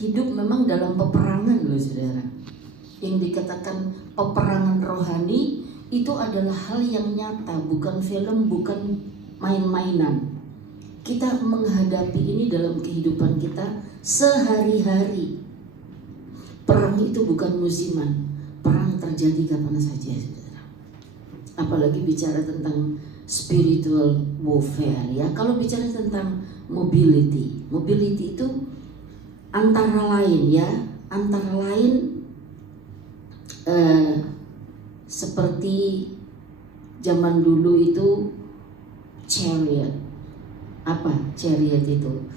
hidup memang dalam peperangan loh saudara. Yang dikatakan peperangan rohani itu adalah hal yang nyata, bukan film, bukan main-mainan. Kita menghadapi ini dalam kehidupan kita sehari-hari. Perang itu bukan musiman, perang terjadi kapan saja saudara. Apalagi bicara tentang spiritual warfare ya. Kalau bicara tentang mobility itu antara lain seperti zaman dulu itu chariot. Apa chariot itu?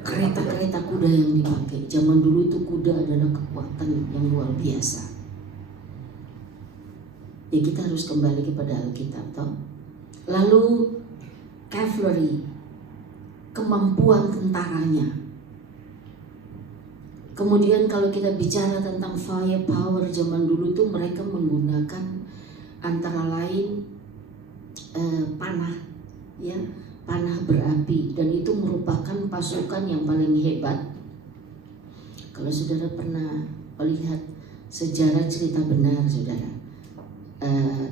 Kereta-kereta kuda yang dipakai. Zaman dulu itu kuda adalah kekuatan yang luar biasa. Ya kita harus kembali kepada Alkitab toh. Lalu cavalry, kemampuan tentaranya. Kemudian kalau kita bicara tentang firepower zaman dulu tuh mereka menggunakan antara lain panah ya, panah berapi, dan itu merupakan pasukan yang paling hebat. Kalau saudara pernah melihat sejarah cerita benar saudara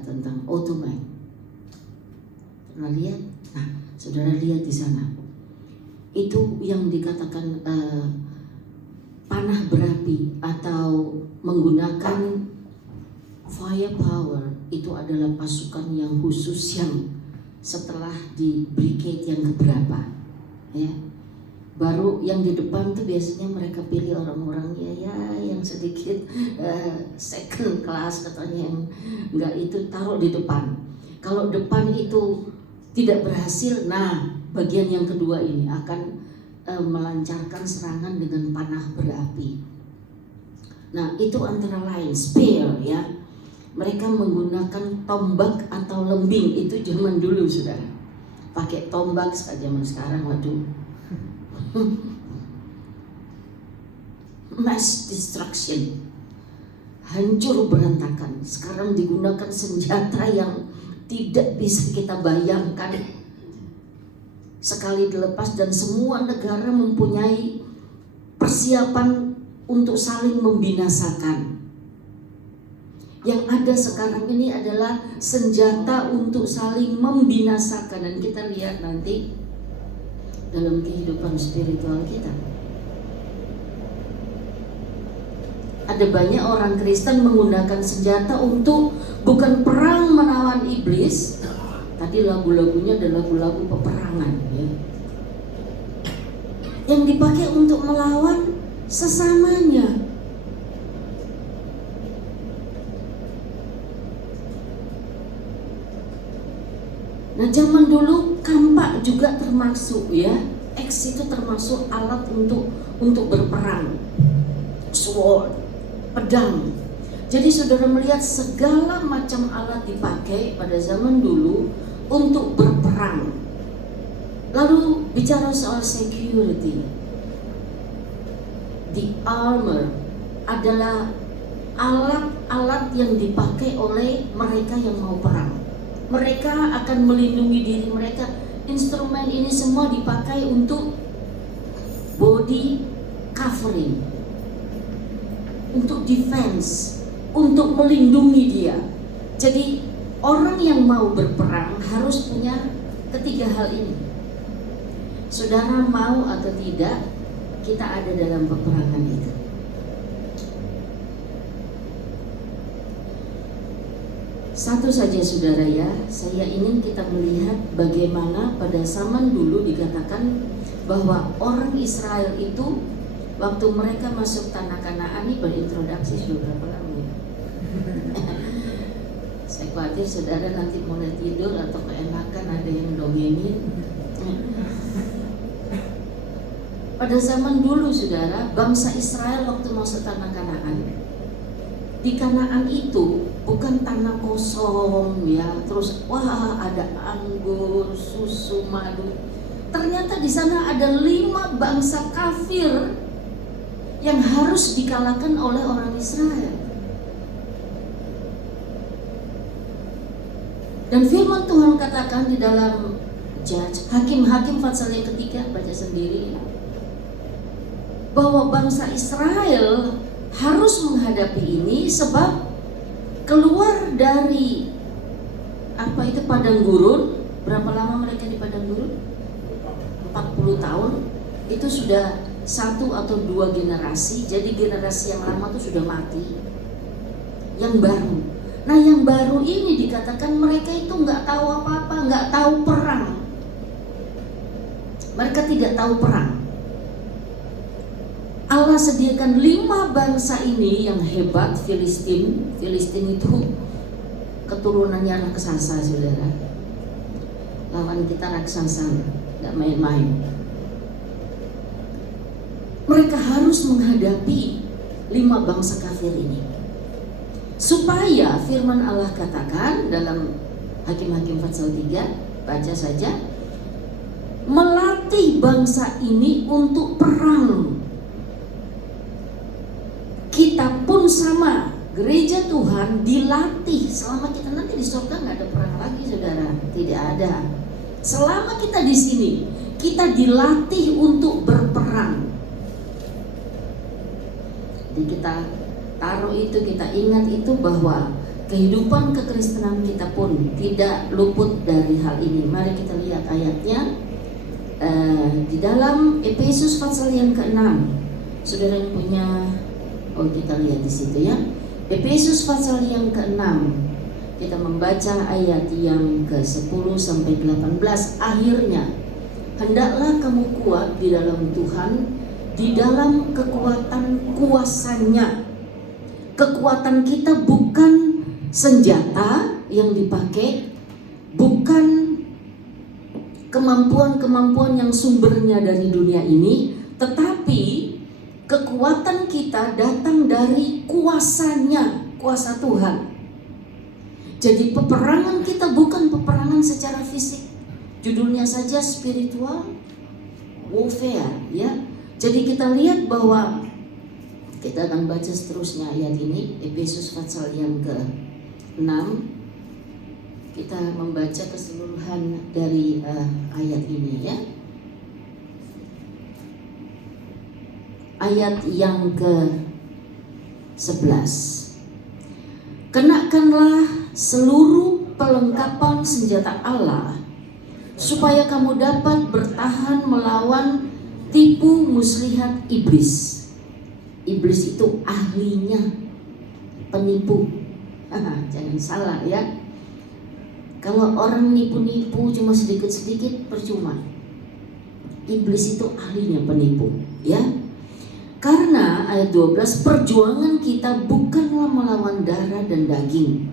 tentang Ottoman, pernah lihat? Nah, saudara lihat di sana. Itu yang dikatakan panah berapi atau menggunakan firepower itu adalah pasukan yang khusus yang setelah di brigade yang keberapa ya. Baru yang di depan tuh biasanya mereka pilih orang-orang ya yang sedikit second class katanya, yang enggak itu taruh di depan. Kalau depan itu tidak berhasil, nah bagian yang kedua ini akan melancarkan serangan dengan panah berapi. Nah itu antara lain spear ya. Mereka menggunakan tombak atau lembing, itu zaman dulu saudara. Pakai tombak, zaman sekarang waduh. Mass destruction, hancur berantakan. Sekarang digunakan senjata yang tidak bisa kita bayangkan. Sekali dilepas dan semua negara mempunyai persiapan untuk saling membinasakan. Yang ada sekarang ini adalah senjata untuk saling membinasakan, dan kita lihat nanti dalam kehidupan spiritual kita. Ada banyak orang Kristen menggunakan senjata untuk bukan perang melawan iblis. Tadi lagu-lagunya adalah lagu-lagu peperangan ya. Yang dipakai untuk melawan sesamanya. Nah zaman dulu kampak juga termasuk ya. Axe itu termasuk alat untuk berperang. Sword, pedang. Jadi saudara melihat segala macam alat dipakai pada zaman dulu untuk berperang. Lalu bicara soal security. The armor adalah alat-alat yang dipakai oleh mereka yang mau perang. Mereka akan melindungi diri mereka. Instrumen ini semua dipakai untuk body covering, untuk defense, untuk melindungi dia. Jadi orang yang mau berperang harus punya ketiga hal ini. Saudara mau atau tidak, kita ada dalam peperangan itu. Satu saja saudara ya, saya ingin kita melihat bagaimana pada zaman dulu dikatakan bahwa orang Israel itu waktu mereka masuk tanah Kanaan, ini berintroduksi sudah berapa lama ya? Saya khawatir saudara nanti mulai tidur atau keenakan ada yang dongengin. Pada zaman dulu saudara, bangsa Israel waktu masuk tanah Kanaan, di Kanaan itu bukan tanah kosong ya, terus wah ada anggur, susu, madu. Ternyata di sana ada 5 bangsa kafir yang harus dikalahkan oleh orang Israel. Dan firman Tuhan katakan di dalam Judge, Hakim-Hakim pasal yang ketiga, baca sendiri. bahwa bangsa Israel harus menghadapi ini sebab keluar dari padang gurun. Berapa lama mereka di padang gurun? 40 tahun. Itu sudah 1 atau 2 generasi. Jadi generasi yang lama itu sudah mati. Yang baru. Nah, yang baru ini dikatakan mereka itu nggak tahu apa-apa, nggak tahu perang. Mereka tidak tahu perang. Allah sediakan 5 bangsa ini yang hebat. Filistin itu keturunannya raksasa, saudara. Lawan kita raksasa, nggak main-main. Mereka harus menghadapi 5 bangsa kafir ini, supaya firman Allah katakan dalam Hakim-Hakim pasal 3, baca saja, melatih bangsa ini untuk perang. Kita pun sama, gereja Tuhan dilatih. Selama kita nanti di surga nggak ada perang lagi, saudara, tidak ada. Selama kita di sini, kita dilatih untuk berperang. Jadi kita taruh itu, kita ingat itu bahwa kehidupan kekristenan kita pun tidak luput dari hal ini. Mari kita lihat ayatnya di dalam Efesus pasal yang ke-6. Saudara yang punya, kita lihat di situ ya. Efesus pasal yang ke-6. Kita membaca ayat yang ke-10 sampai 18. Akhirnya, hendaklah kamu kuat di dalam Tuhan, di dalam kekuatan kuasanya. Kekuatan kita bukan senjata yang dipakai, bukan kemampuan-kemampuan yang sumbernya dari dunia ini, tetapi kekuatan kita datang dari kuasanya, kuasa Tuhan. Jadi peperangan kita bukan peperangan secara fisik. Judulnya saja spiritual warfare, ya. Jadi kita lihat bahwa kita akan baca seterusnya ayat ini, Efesus pasal yang ke-6. Kita membaca keseluruhan dari ayat ini, ya. Ayat yang ke-11. Kenakanlah seluruh perlengkapan senjata Allah, supaya kamu dapat bertahan melawan tipu muslihat iblis. Iblis itu ahlinya penipu. Jangan salah ya. Kalau orang nipu-nipu cuma sedikit-sedikit percuma. Iblis itu ahlinya penipu, ya. Karena ayat 12, perjuangan kita bukanlah melawan darah dan daging,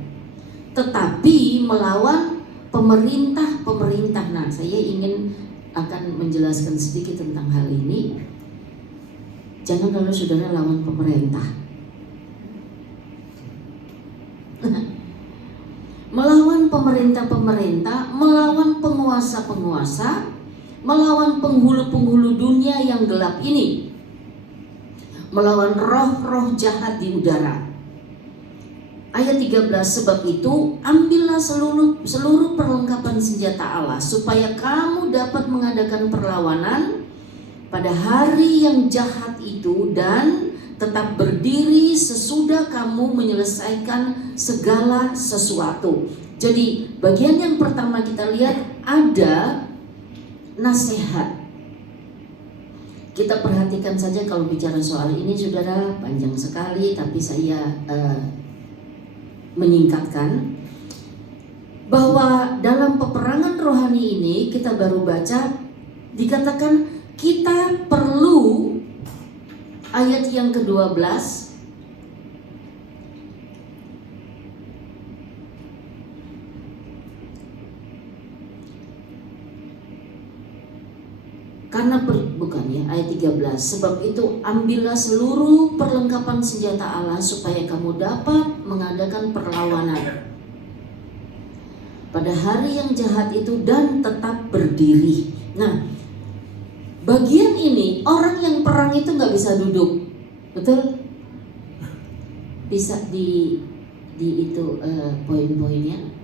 tetapi melawan pemerintah-pemerintah. Nah, saya ingin akan menjelaskan sedikit tentang hal ini. Jangan kalau saudara lawan pemerintah. Melawan pemerintah-pemerintah, melawan penguasa-penguasa, melawan penghulu-penghulu dunia yang gelap ini, melawan roh-roh jahat di udara. Ayat 13, sebab itu ambillah seluruh perlengkapan senjata Allah, supaya kamu dapat mengadakan perlawanan pada hari yang jahat itu, dan tetap berdiri sesudah kamu menyelesaikan segala sesuatu. Jadi bagian yang pertama kita lihat ada nasihat. Kita perhatikan saja kalau bicara soal ini, saudara, panjang sekali, tapi saya menyingkatkan bahwa dalam peperangan rohani ini kita baru baca dikatakan kita perlu, ayat yang ke-12, karena bukan ya, ayat 13, sebab itu ambillah seluruh perlengkapan senjata Allah, supaya kamu dapat mengadakan perlawanan pada hari yang jahat itu, dan tetap berdiri. Nah, bagian ini orang yang perang itu nggak bisa duduk, betul? Bisa di itu poin-poinnya.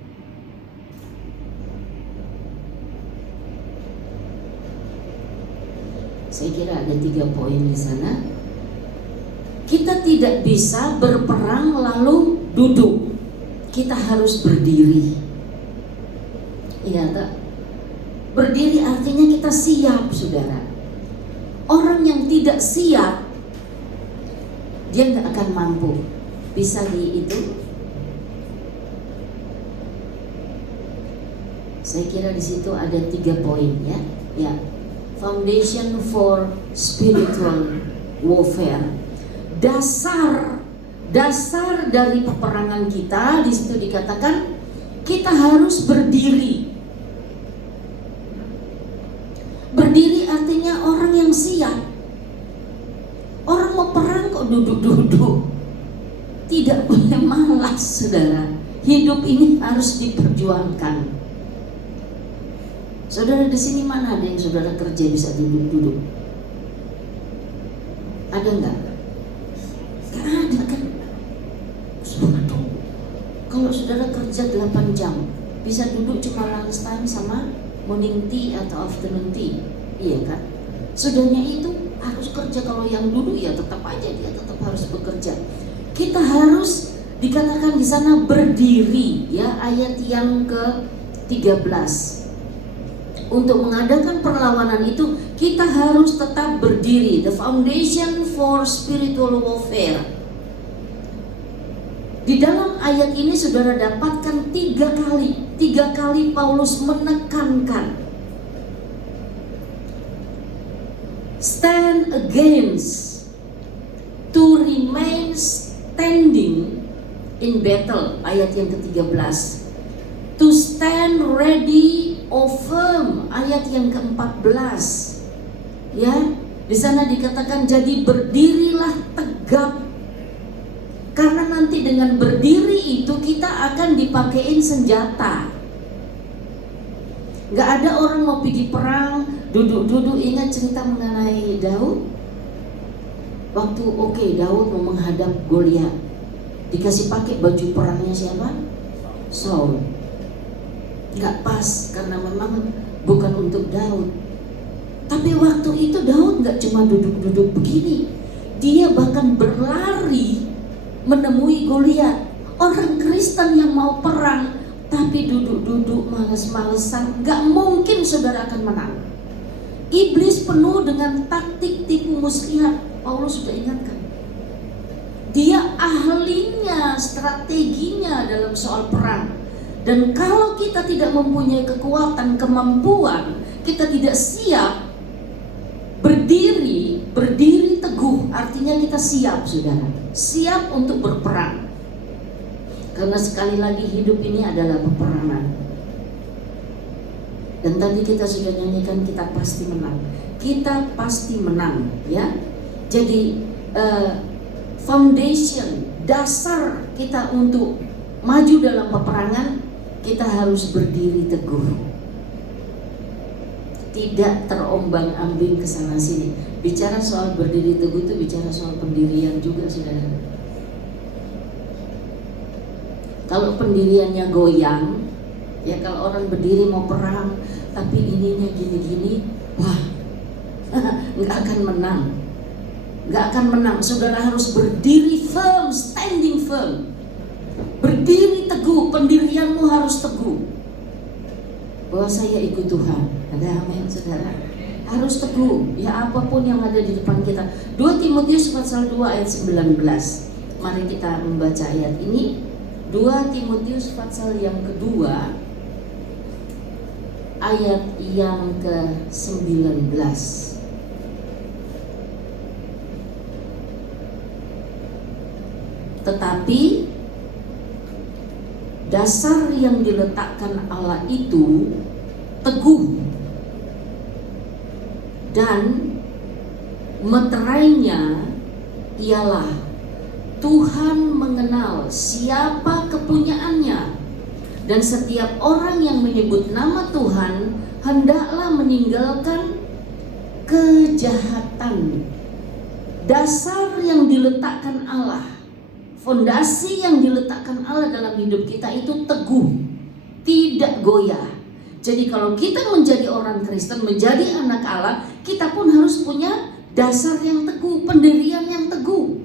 Saya kira ada 3 poin di sana. Kita tidak bisa berperang lalu duduk. Kita harus berdiri. Iya tak? Berdiri artinya kita siap, saudara. Orang yang tidak siap, dia nggak akan mampu. Bisa di itu? Saya kira di situ ada 3 poin ya. Ya. Foundation for spiritual warfare. Dasar dari peperangan kita di situ dikatakan kita harus berdiri. Berdiri artinya orang yang siap. Orang mau perang kok duduk-duduk. Tidak boleh malas, saudara. Hidup ini harus diperjuangkan. Saudara di sini mana ada yang saudara kerja bisa duduk-duduk? Ada enggak? Gak ada kan? Waduh, kalau saudara kerja 8 jam, bisa duduk cuma lunch time sama morning tea atau afternoon tea, iya kan? Sudahnya itu harus kerja. Kalau yang duduk ya tetap aja dia tetap harus bekerja. Kita harus dikatakan di sana berdiri, ya, ayat yang ke-13. Untuk mengadakan perlawanan itu kita harus tetap berdiri. The foundation for spiritual warfare. Di dalam ayat ini saudara dapatkan 3 kali Paulus menekankan stand against, to remain standing in battle, ayat yang ke-13. To stand ready or firm, ayat yang ke-14. Ya, di sana dikatakan jadi berdirilah tegap. Karena nanti dengan berdiri itu kita akan dipakein senjata. Gak ada orang mau pergi perang duduk-duduk. Ingat cerita mengenai Daud? Waktu Daud mau menghadap Goliat, dikasih pakai baju perangnya siapa? Saul. Gak pas karena memang bukan untuk Daud. Tapi waktu itu Daud gak cuma duduk-duduk begini, dia bahkan berlari menemui Goliat. Orang Kristen yang mau perang tapi duduk-duduk males-malesan, gak mungkin saudara akan menang. Iblis penuh dengan taktik tipu muslihat. Paulus sudah ingatkan. Dia ahlinya, strateginya dalam soal perang. Dan kalau kita tidak mempunyai kekuatan, kemampuan, kita tidak siap berdiri teguh, artinya kita siap, saudara. Siap untuk berperang. Karena sekali lagi hidup ini adalah peperangan. Dan tadi kita sudah nyanyikan kita pasti menang. Kita pasti menang, ya. Jadi foundation, dasar kita untuk maju dalam peperangan, kita harus berdiri teguh, tidak terombang-ambing ke sana sini. Bicara soal berdiri teguh itu bicara soal pendirian juga, saudara. Kalau pendiriannya goyang, ya, kalau orang berdiri mau perang tapi ininya gini-gini, wah, nggak akan menang, nggak akan menang. Saudara harus berdiri firm, standing firm. Berdiri teguh, pendirianmu harus teguh. Bahwa saya ikut Tuhan. Ada amin, saudara. Harus teguh, ya, apapun yang ada di depan kita. 2 Timotius pasal 2 ayat 19. Mari kita membaca ayat ini. 2 Timotius pasal yang kedua ayat yang ke-19. Tetapi dasar yang diletakkan Allah itu teguh, dan meterainya ialah Tuhan mengenal siapa kepunyaannya, dan setiap orang yang menyebut nama Tuhan hendaklah meninggalkan kejahatan. Dasar yang diletakkan Allah, fondasi yang diletakkan Allah dalam hidup kita itu teguh, tidak goyah. Jadi kalau kita menjadi orang Kristen, menjadi anak Allah, kita pun harus punya dasar yang teguh, pendirian yang teguh.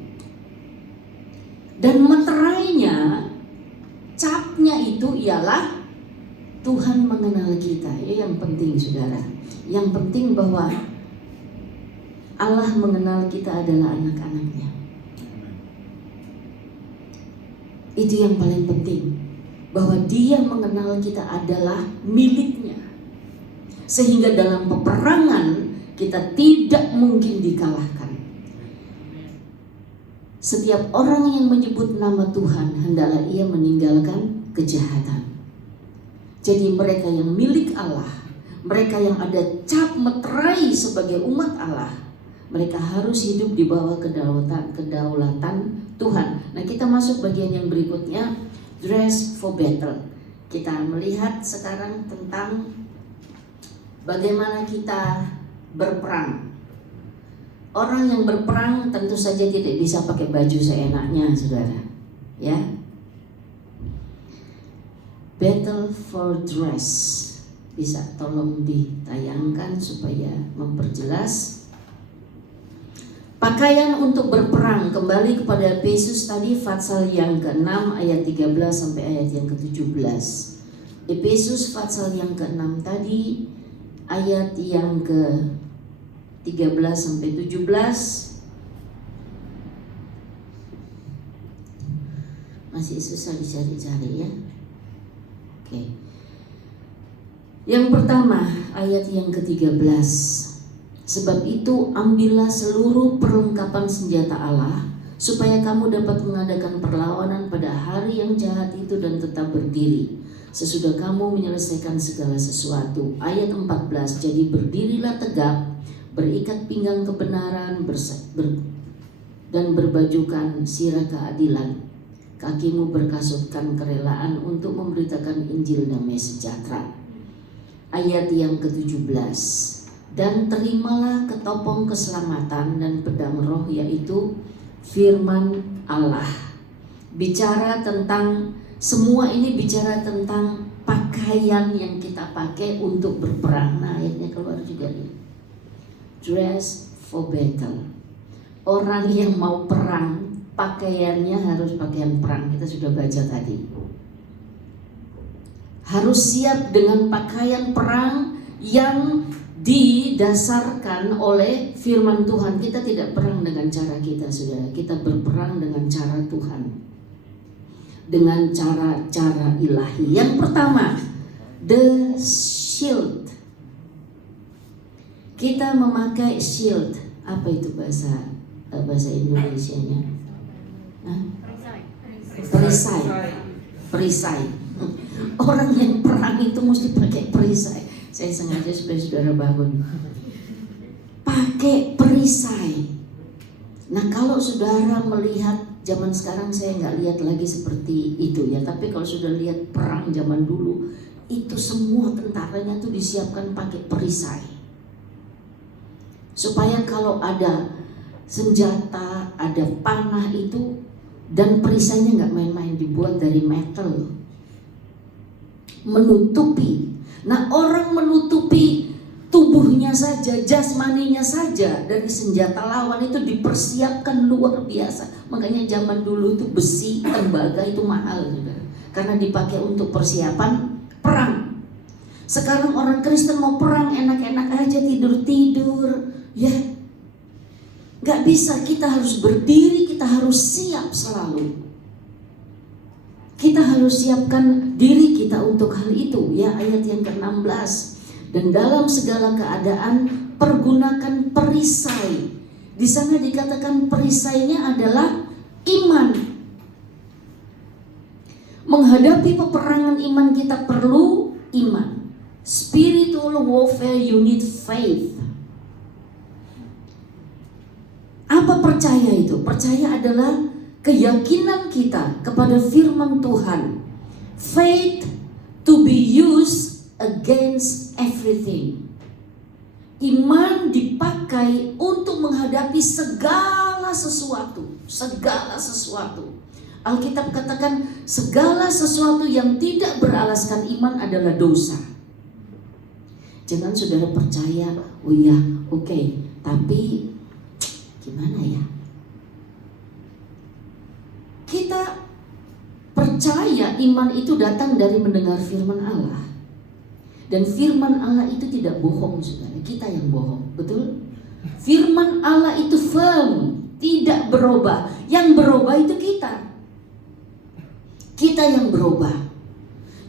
Dan meterainya, capnya itu ialah Tuhan mengenal kita. Ya, yang penting saudara. Yang penting bahwa Allah mengenal kita adalah anak-anaknya. Itu yang paling penting. Bahwa Dia mengenal kita adalah miliknya. Sehingga dalam peperangan kita tidak mungkin dikalahkan. Setiap orang yang menyebut nama Tuhan, hendaklah ia meninggalkan kejahatan. Jadi mereka yang milik Allah, mereka yang ada cap meterai sebagai umat Allah, mereka harus hidup di bawah kedaulatan Tuhan. Nah, kita masuk bagian yang berikutnya, dress for battle. Kita melihat sekarang tentang bagaimana kita berperang. Orang yang berperang tentu saja tidak bisa pakai baju seenaknya, saudara. Ya, battle for dress. Bisa tolong ditayangkan supaya memperjelas. Pakaian untuk berperang, kembali kepada Efesus tadi pasal yang ke-6 ayat 13 sampai ayat yang ke-17. Efesus pasal yang ke-6 tadi ayat yang ke-13 sampai 17. Masih susah dicari-cari ya. Oke. Yang pertama, ayat yang ke-13. Sebab itu ambillah seluruh perlengkapan senjata Allah, supaya kamu dapat mengadakan perlawanan pada hari yang jahat itu dan tetap berdiri, sesudah kamu menyelesaikan segala sesuatu. Ayat 14, jadi berdirilah tegap, berikat pinggang kebenaran, dan berbajukan sirah keadilan. Kakimu berkasutkan kerelaan untuk memberitakan Injil damai sejahtera. Ayat yang ke-17, dan terimalah ketopong keselamatan dan pedang roh, yaitu firman Allah. Bicara tentang, semua ini bicara tentang pakaian yang kita pakai untuk berperang. Nah, ayatnya keluar juga nih. Dress for battle. Orang yang mau perang, pakaiannya harus pakaian perang. Kita sudah baca tadi. Harus siap dengan pakaian perang yang didasarkan oleh firman Tuhan. Kita tidak perang dengan cara kita, saudara. Kita berperang dengan cara Tuhan, dengan cara-cara ilahi. Yang pertama, the shield. Kita memakai shield. Apa itu bahasa Indonesianya? Perisai. Orang yang perang itu mesti pakai perisai. Saya sengaja supaya saudara bangun. Pakai perisai. Nah, kalau saudara melihat zaman sekarang, saya nggak lihat lagi seperti itu ya. Tapi kalau sudah lihat perang zaman dulu, itu semua tentaranya tuh disiapkan pakai perisai. Supaya kalau ada senjata, ada panah itu, dan perisainya nggak main-main, dibuat dari metal, menutupi. Nah, orang menutupi tubuhnya saja, jasmaninya saja dari senjata lawan itu dipersiapkan luar biasa. Makanya zaman dulu itu besi, tembaga itu mahal juga, karena dipakai untuk persiapan perang. Sekarang orang Kristen mau perang enak-enak aja, tidur-tidur, ya. Gak bisa, kita harus berdiri, kita harus siap selalu. Kita harus siapkan diri kita untuk hal itu, ya. Ayat yang ke-16, dan dalam segala keadaan pergunakan perisai. Di sana dikatakan perisainya adalah iman. Menghadapi peperangan iman kita perlu iman. Spiritual warfare, you need faith. Apa percaya itu? Percaya adalah keyakinan kita kepada firman Tuhan. Faith to be used against everything. Iman dipakai untuk menghadapi segala sesuatu. Segala sesuatu. Alkitab katakan segala sesuatu yang tidak beralaskan iman adalah dosa. Jangan saudara percaya, oh iya, oke, tapi gimana ya? Kita percaya iman itu datang dari mendengar firman Allah. Dan firman Allah itu tidak bohong, saudara. Kita yang bohong, betul? Firman Allah itu firm, tidak berubah. Yang berubah itu kita. Kita yang berubah.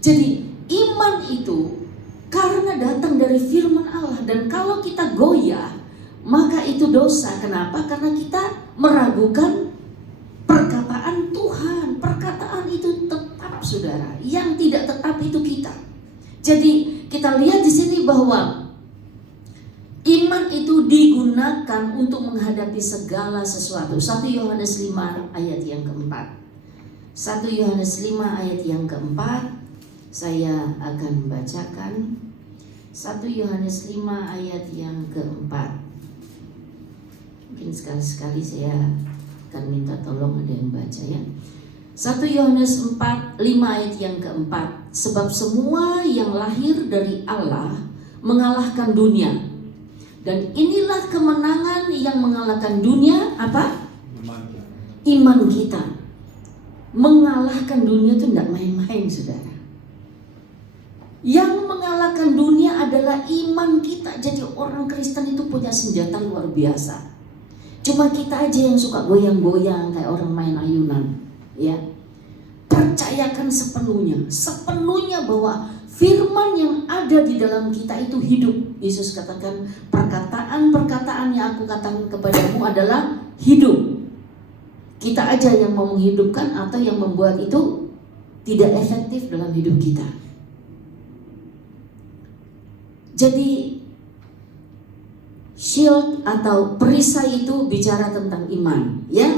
Jadi iman itu karena datang dari firman Allah. Dan kalau kita goyah, maka itu dosa. Kenapa? Karena kita meragukan perkataan Tuhan. Perkataan itu tetap, saudara. Yang tidak tetap itu kita. Jadi kita lihat di sini bahwa iman itu digunakan untuk menghadapi segala sesuatu. 1 Yohanes 5 ayat yang keempat. 1 Yohanes 5 ayat yang keempat. Saya akan bacakan 1 Yohanes 5 ayat yang keempat. Mungkin sekali-sekali saya akan minta tolong ada yang baca ya. 1 Yohanes 5 ayat yang keempat. Sebab semua yang lahir dari Allah mengalahkan dunia. Dan inilah kemenangan yang mengalahkan dunia, apa? Iman kita. Mengalahkan dunia itu tidak main-main, saudara. Yang mengalahkan dunia adalah iman kita. Jadi orang Kristen itu punya senjata luar biasa. Cuma kita aja yang suka goyang-goyang kayak orang main ayunan, ya. Percayakan sepenuhnya bahwa firman yang ada di dalam kita itu hidup. Yesus katakan, perkataan-perkataan yang aku katakan kepadamu adalah hidup. Kita aja yang mau menghidupkan atau yang membuat itu tidak efektif dalam hidup kita. Jadi shield atau perisai itu bicara tentang iman, ya.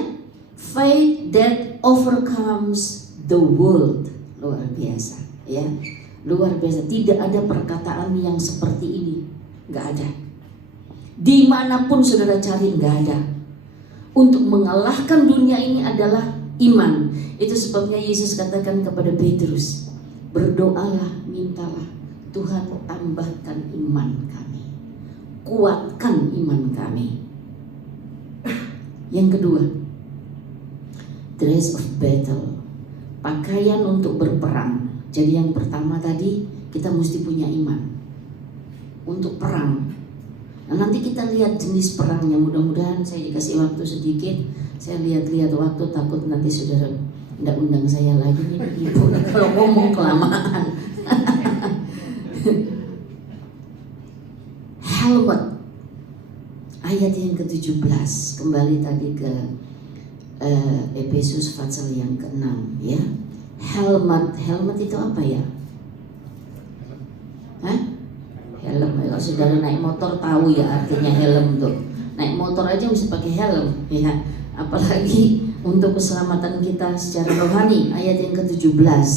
Faith that overcomes the world. Luar biasa, ya. Luar biasa. Tidak ada perkataan yang seperti ini, nggak ada. Dimanapun saudara cari nggak ada. Untuk mengalahkan dunia ini adalah iman. Itu sebabnya Yesus katakan kepada Petrus, berdoalah, mintalah, Tuhan tambahkan iman kami, kuatkan iman kami. Yang kedua, dress of battle, pakaian untuk berperang. Jadi yang pertama tadi kita mesti punya iman untuk perang. Nah, nanti kita lihat jenis perangnya. Mudah-mudahan saya dikasih waktu sedikit. Saya lihat-lihat waktu, takut nanti saudara tidak undang saya lagi nih ibu kalau ngomong kelamaan. Helmet ayat yang ke-17, kembali tadi ke Efesus pasal yang ke-6, ya. Helmet itu apa ya? Hah? Helm. Kalau saudara naik motor tahu ya artinya helm tuh. Naik motor aja mesti pakai helm, ya. Apalagi untuk keselamatan kita secara rohani. Ayat yang ke-17.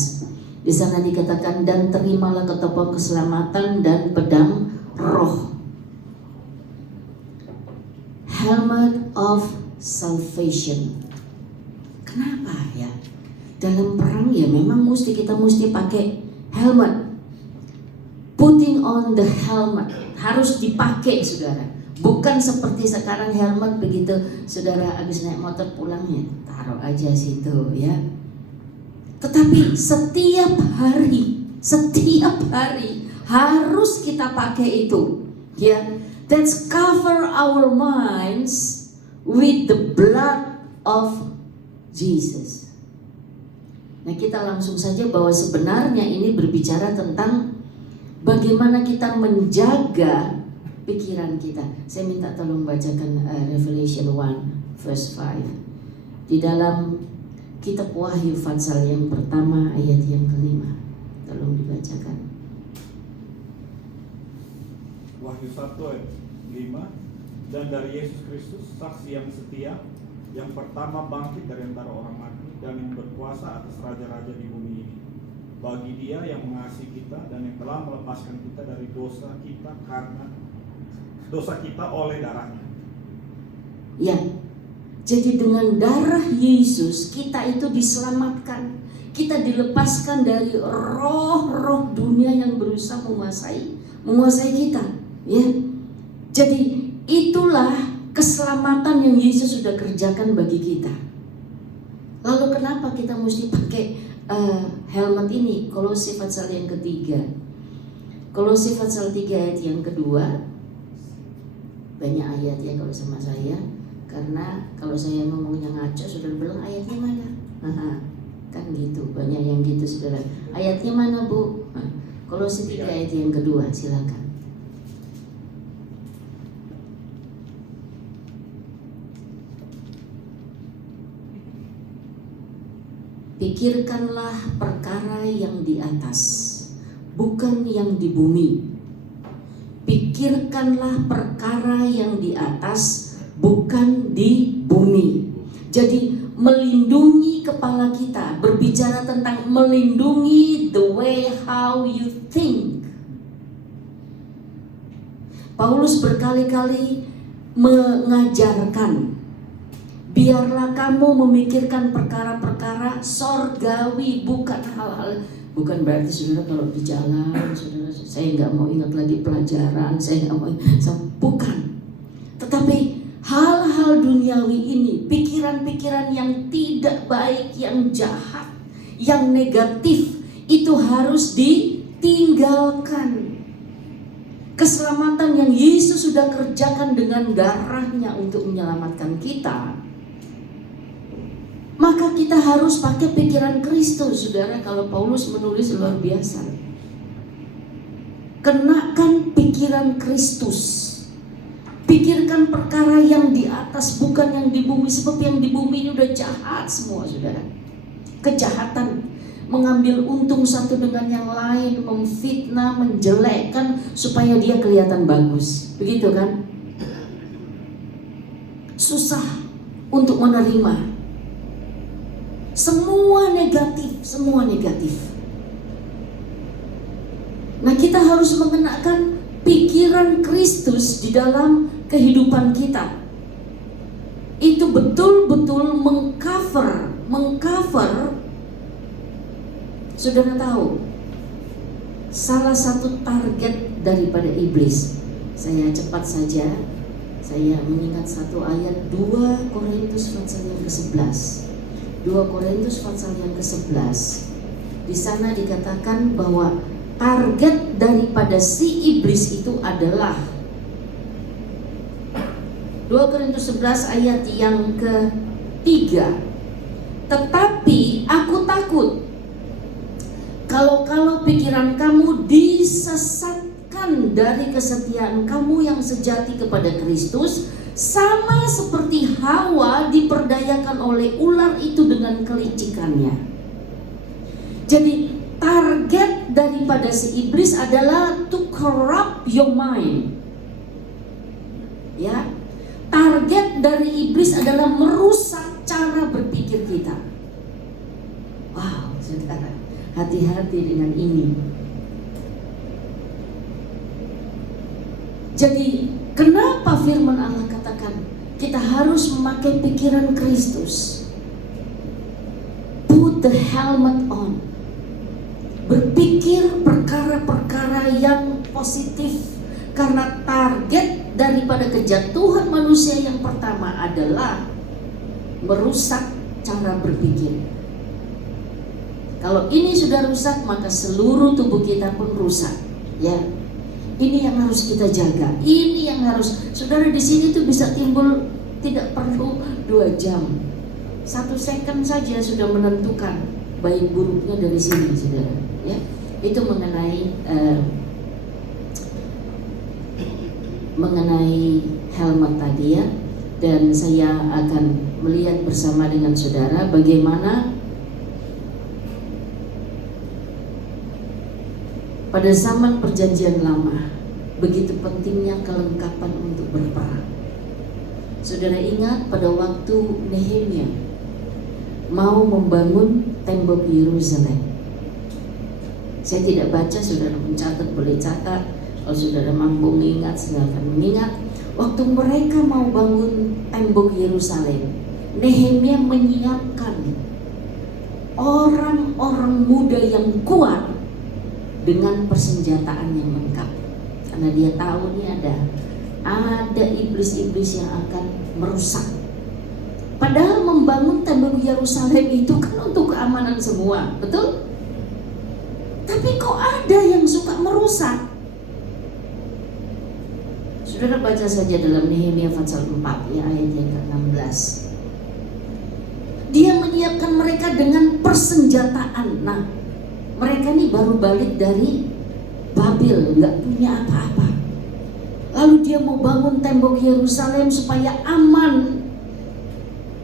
Di sana dikatakan, dan terimalah ketopong keselamatan dan pedang roh. Helmet of salvation. Kenapa ya? Dalam perang ya memang kita mesti pakai helmet. Putting on the helmet harus dipakai, saudara. Bukan seperti sekarang helmet begitu saudara habis naik motor pulangnya taruh aja situ, ya. Tetapi setiap hari harus kita pakai itu, ya. That's cover our minds with the blood of Jesus. Nah, kita langsung saja bahwa sebenarnya ini berbicara tentang bagaimana kita menjaga pikiran kita. Saya minta tolong bacakan Revelation 1 verse 5. Di dalam kitab Wahyu pasal yang pertama ayat yang ke-5. Tolong dibacakan. Wahyu 1 ayat 5. Dan dari Yesus Kristus, saksi yang setia, yang pertama bangkit dari antara orang mati dan yang berkuasa atas raja-raja di bumi ini. Bagi Dia yang mengasihi kita dan yang telah melepaskan kita dari dosa kita karena dosa kita oleh darahnya. Ya, Jadi dengan darah Yesus kita itu diselamatkan. Kita dilepaskan dari roh-roh dunia yang berusaha menguasai kita, ya. Jadi itulah keselamatan yang Yesus sudah kerjakan bagi kita. Lalu kenapa kita mesti pakai helmet ini? Kolose pasal yang ketiga. Kolose pasal 3 ayat yang kedua. Banyak ayat ya kalau sama saya, karena kalau saya ngomongnya ngaco, saudara bilang ayatnya mana? Kan gitu, banyak yang gitu saudara. Ayatnya mana Bu? Kolose 3 ayat yang kedua, silakan. Pikirkanlah perkara yang di atas, bukan yang di bumi. Pikirkanlah perkara yang di atas, bukan di bumi. Jadi melindungi kepala kita, berbicara tentang melindungi the way how you think. Paulus berkali-kali mengajarkan, biarlah kamu memikirkan perkara-perkara sorgawi, bukan hal-hal. Bukan berarti saudara kalau di jalan, saudara, saya nggak mau ingat lagi pelajaran, saya nggak mau, bukan. Tetapi hal-hal duniawi ini, pikiran-pikiran yang tidak baik, yang jahat, yang negatif, itu harus ditinggalkan. Keselamatan yang Yesus sudah kerjakan dengan darahnya untuk menyelamatkan kita, maka kita harus pakai pikiran Kristus, saudara. Kalau Paulus menulis luar biasa. Kenakan pikiran Kristus. Pikirkan perkara yang di atas, bukan yang di bumi. Sebab yang di bumi ini udah jahat semua, saudara. Kejahatan, mengambil untung satu dengan yang lain, memfitnah, menjelekkan supaya dia kelihatan bagus. Begitu kan? Susah untuk menerima. Semua negatif, semua negatif. Nah, kita harus mengenakan pikiran Kristus di dalam kehidupan kita. Itu betul-betul mengcover. Saudara tahu, salah satu target daripada iblis. Saya cepat saja, saya mengingat satu ayat 2 Korintus pasal yang ke-11. 2 Korintus pasal yang ke-11. Di sana dikatakan bahwa target daripada si iblis itu adalah 2 Korintus 11 ayat yang ke-3. Tetapi aku takut kalau pikiran kamu disesatkan dari kesetiaan kamu yang sejati kepada Kristus, sama seperti Hawa diperdayakan oleh ular itu dengan kelicikannya. Jadi target daripada si iblis adalah to corrupt your mind. Ya, target dari iblis adalah merusak cara berpikir kita. Wow, saudara, hati-hati dengan ini. Jadi kenapa firman Allah katakan kita harus memakai pikiran Kristus? Put the helmet on. Berpikir perkara-perkara yang positif. Karena target daripada kejatuhan manusia yang pertama adalah merusak cara berpikir. Kalau ini sudah rusak, maka seluruh tubuh kita pun rusak. Ya. Ini yang harus kita jaga. Ini yang harus, saudara, di sini tuh bisa timbul, tidak perlu 2 jam. 1 second saja sudah menentukan baik buruknya dari sini, saudara. Ya, itu mengenai helmet tadi ya. Dan saya akan melihat bersama dengan saudara bagaimana pada zaman perjanjian lama begitu pentingnya kelengkapan untuk berperang. Saudara ingat pada waktu Nehemia mau membangun tembok Yerusalem. Saya tidak baca, saudara mencatat, boleh catat. Kalau saudara mampu mengingat, silakan mengingat. Waktu mereka mau bangun tembok Yerusalem, Nehemia menyiapkan orang-orang muda yang kuat dengan persenjataan yang lengkap, karena dia tahu nih ada iblis-iblis yang akan merusak. Padahal membangun tembok Yerusalem itu kan untuk keamanan semua, betul? Tapi kok ada yang suka merusak? Saudara baca saja dalam Nehemia pasal 4 ya, ayat yang ke-16. Dia menyiapkan mereka dengan persenjataan. Nah, mereka nih baru balik dari Babel, nggak punya apa-apa. Lalu dia mau bangun tembok Yerusalem supaya aman.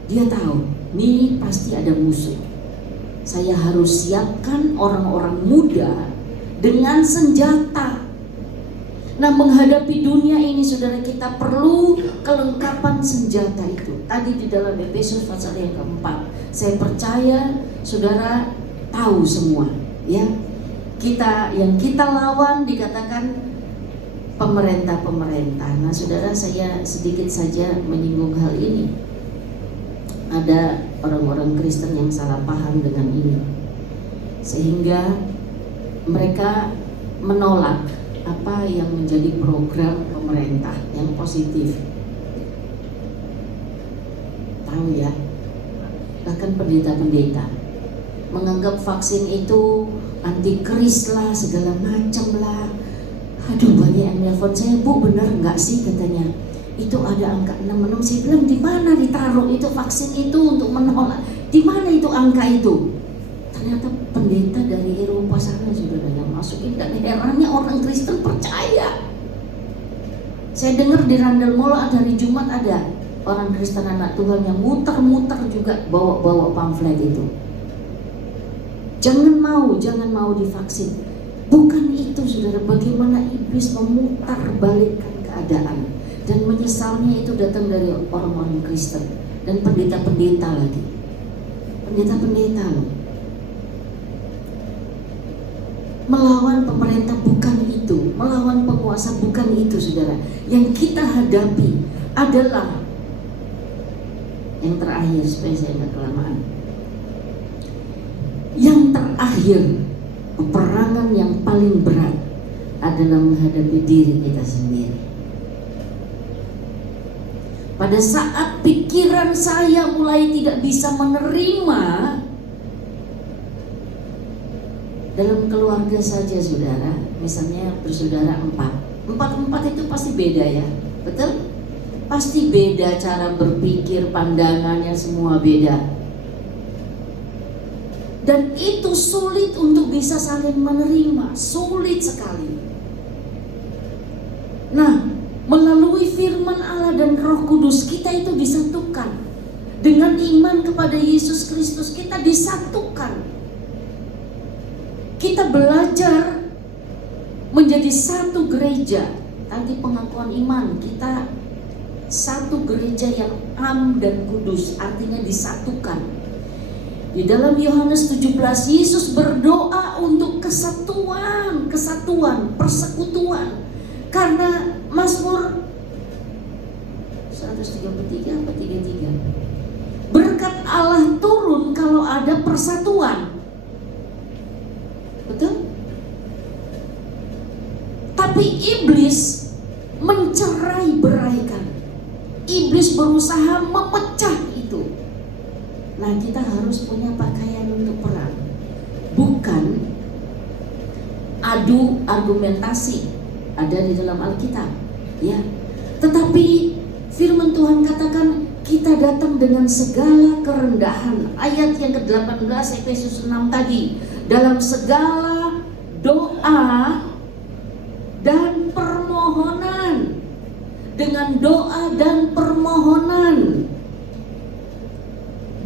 Dia tahu, nih pasti ada musuh. Saya harus siapkan orang-orang muda dengan senjata. Nah, menghadapi dunia ini, saudara, kita perlu kelengkapan senjata itu. Tadi di dalam Efesus pasal yang keempat, saya percaya saudara tahu semua, ya. Yang kita lawan dikatakan pemerintah. Nah, saudara, saya sedikit saja menyinggung hal ini. Ada orang-orang Kristen yang salah paham dengan ini, sehingga mereka menolak apa yang menjadi program pemerintah yang positif. Tahu ya, bahkan pendeta-pendeta menganggap vaksin itu antikris lah, segala macam lah. Aduh, banyak yang nelfon saya, Bu, benar nggak sih katanya itu ada angka 66. Saya bilang, di mana ditaruh itu vaksin itu untuk menolak? Di mana itu angka itu? Ternyata pendeta dari Eropa sana juga yang masukin, dan herannya orang Kristen percaya. Saya dengar di Randall Mall hari Jumat ada orang Kristen anak Tuhan yang muter-muter juga bawa pamflet itu. Jangan mau divaksin. Bukan itu, saudara, bagaimana iblis memutar balikkan keadaan. Dan menyesalnya itu datang dari orang-orang Kristen dan pendeta-pendeta lagi. Pendeta-pendeta loh. Melawan pemerintah bukan itu, melawan penguasa bukan itu, saudara. Yang kita hadapi adalah yang terakhir, supaya saya nggak kelamaan. Yang terakhir, peperangan yang paling berat adalah menghadapi diri kita sendiri. Pada saat pikiran saya mulai tidak bisa menerima, dalam keluarga saja, saudara, misalnya bersaudara 4 itu pasti beda ya, betul? Pasti beda cara berpikir, pandangannya semua beda. Dan itu sulit untuk bisa saling menerima, sulit sekali. Nah, melalui firman Allah dan Roh Kudus kita itu disatukan. Dengan iman kepada Yesus Kristus kita disatukan. Kita belajar menjadi satu gereja. Tadi pengakuan iman, kita satu gereja yang am dan kudus, artinya disatukan. Di dalam Yohanes 17 Yesus berdoa untuk kesatuan, persekutuan. Karena Mazmur 133 apa 33, berkat Allah turun kalau ada persatuan. Betul? Tapi iblis mencerai-beraikan. Iblis berusaha memecah itu. Nah, kita harus punya pakaian untuk perang, bukan adu argumentasi. Ada di dalam Alkitab, ya. Tetapi firman Tuhan katakan kita datang dengan segala kerendahan. Ayat yang ke-18 Efesus 6 tadi, dalam segala doa dan permohonan. Dengan doa dan permohonan.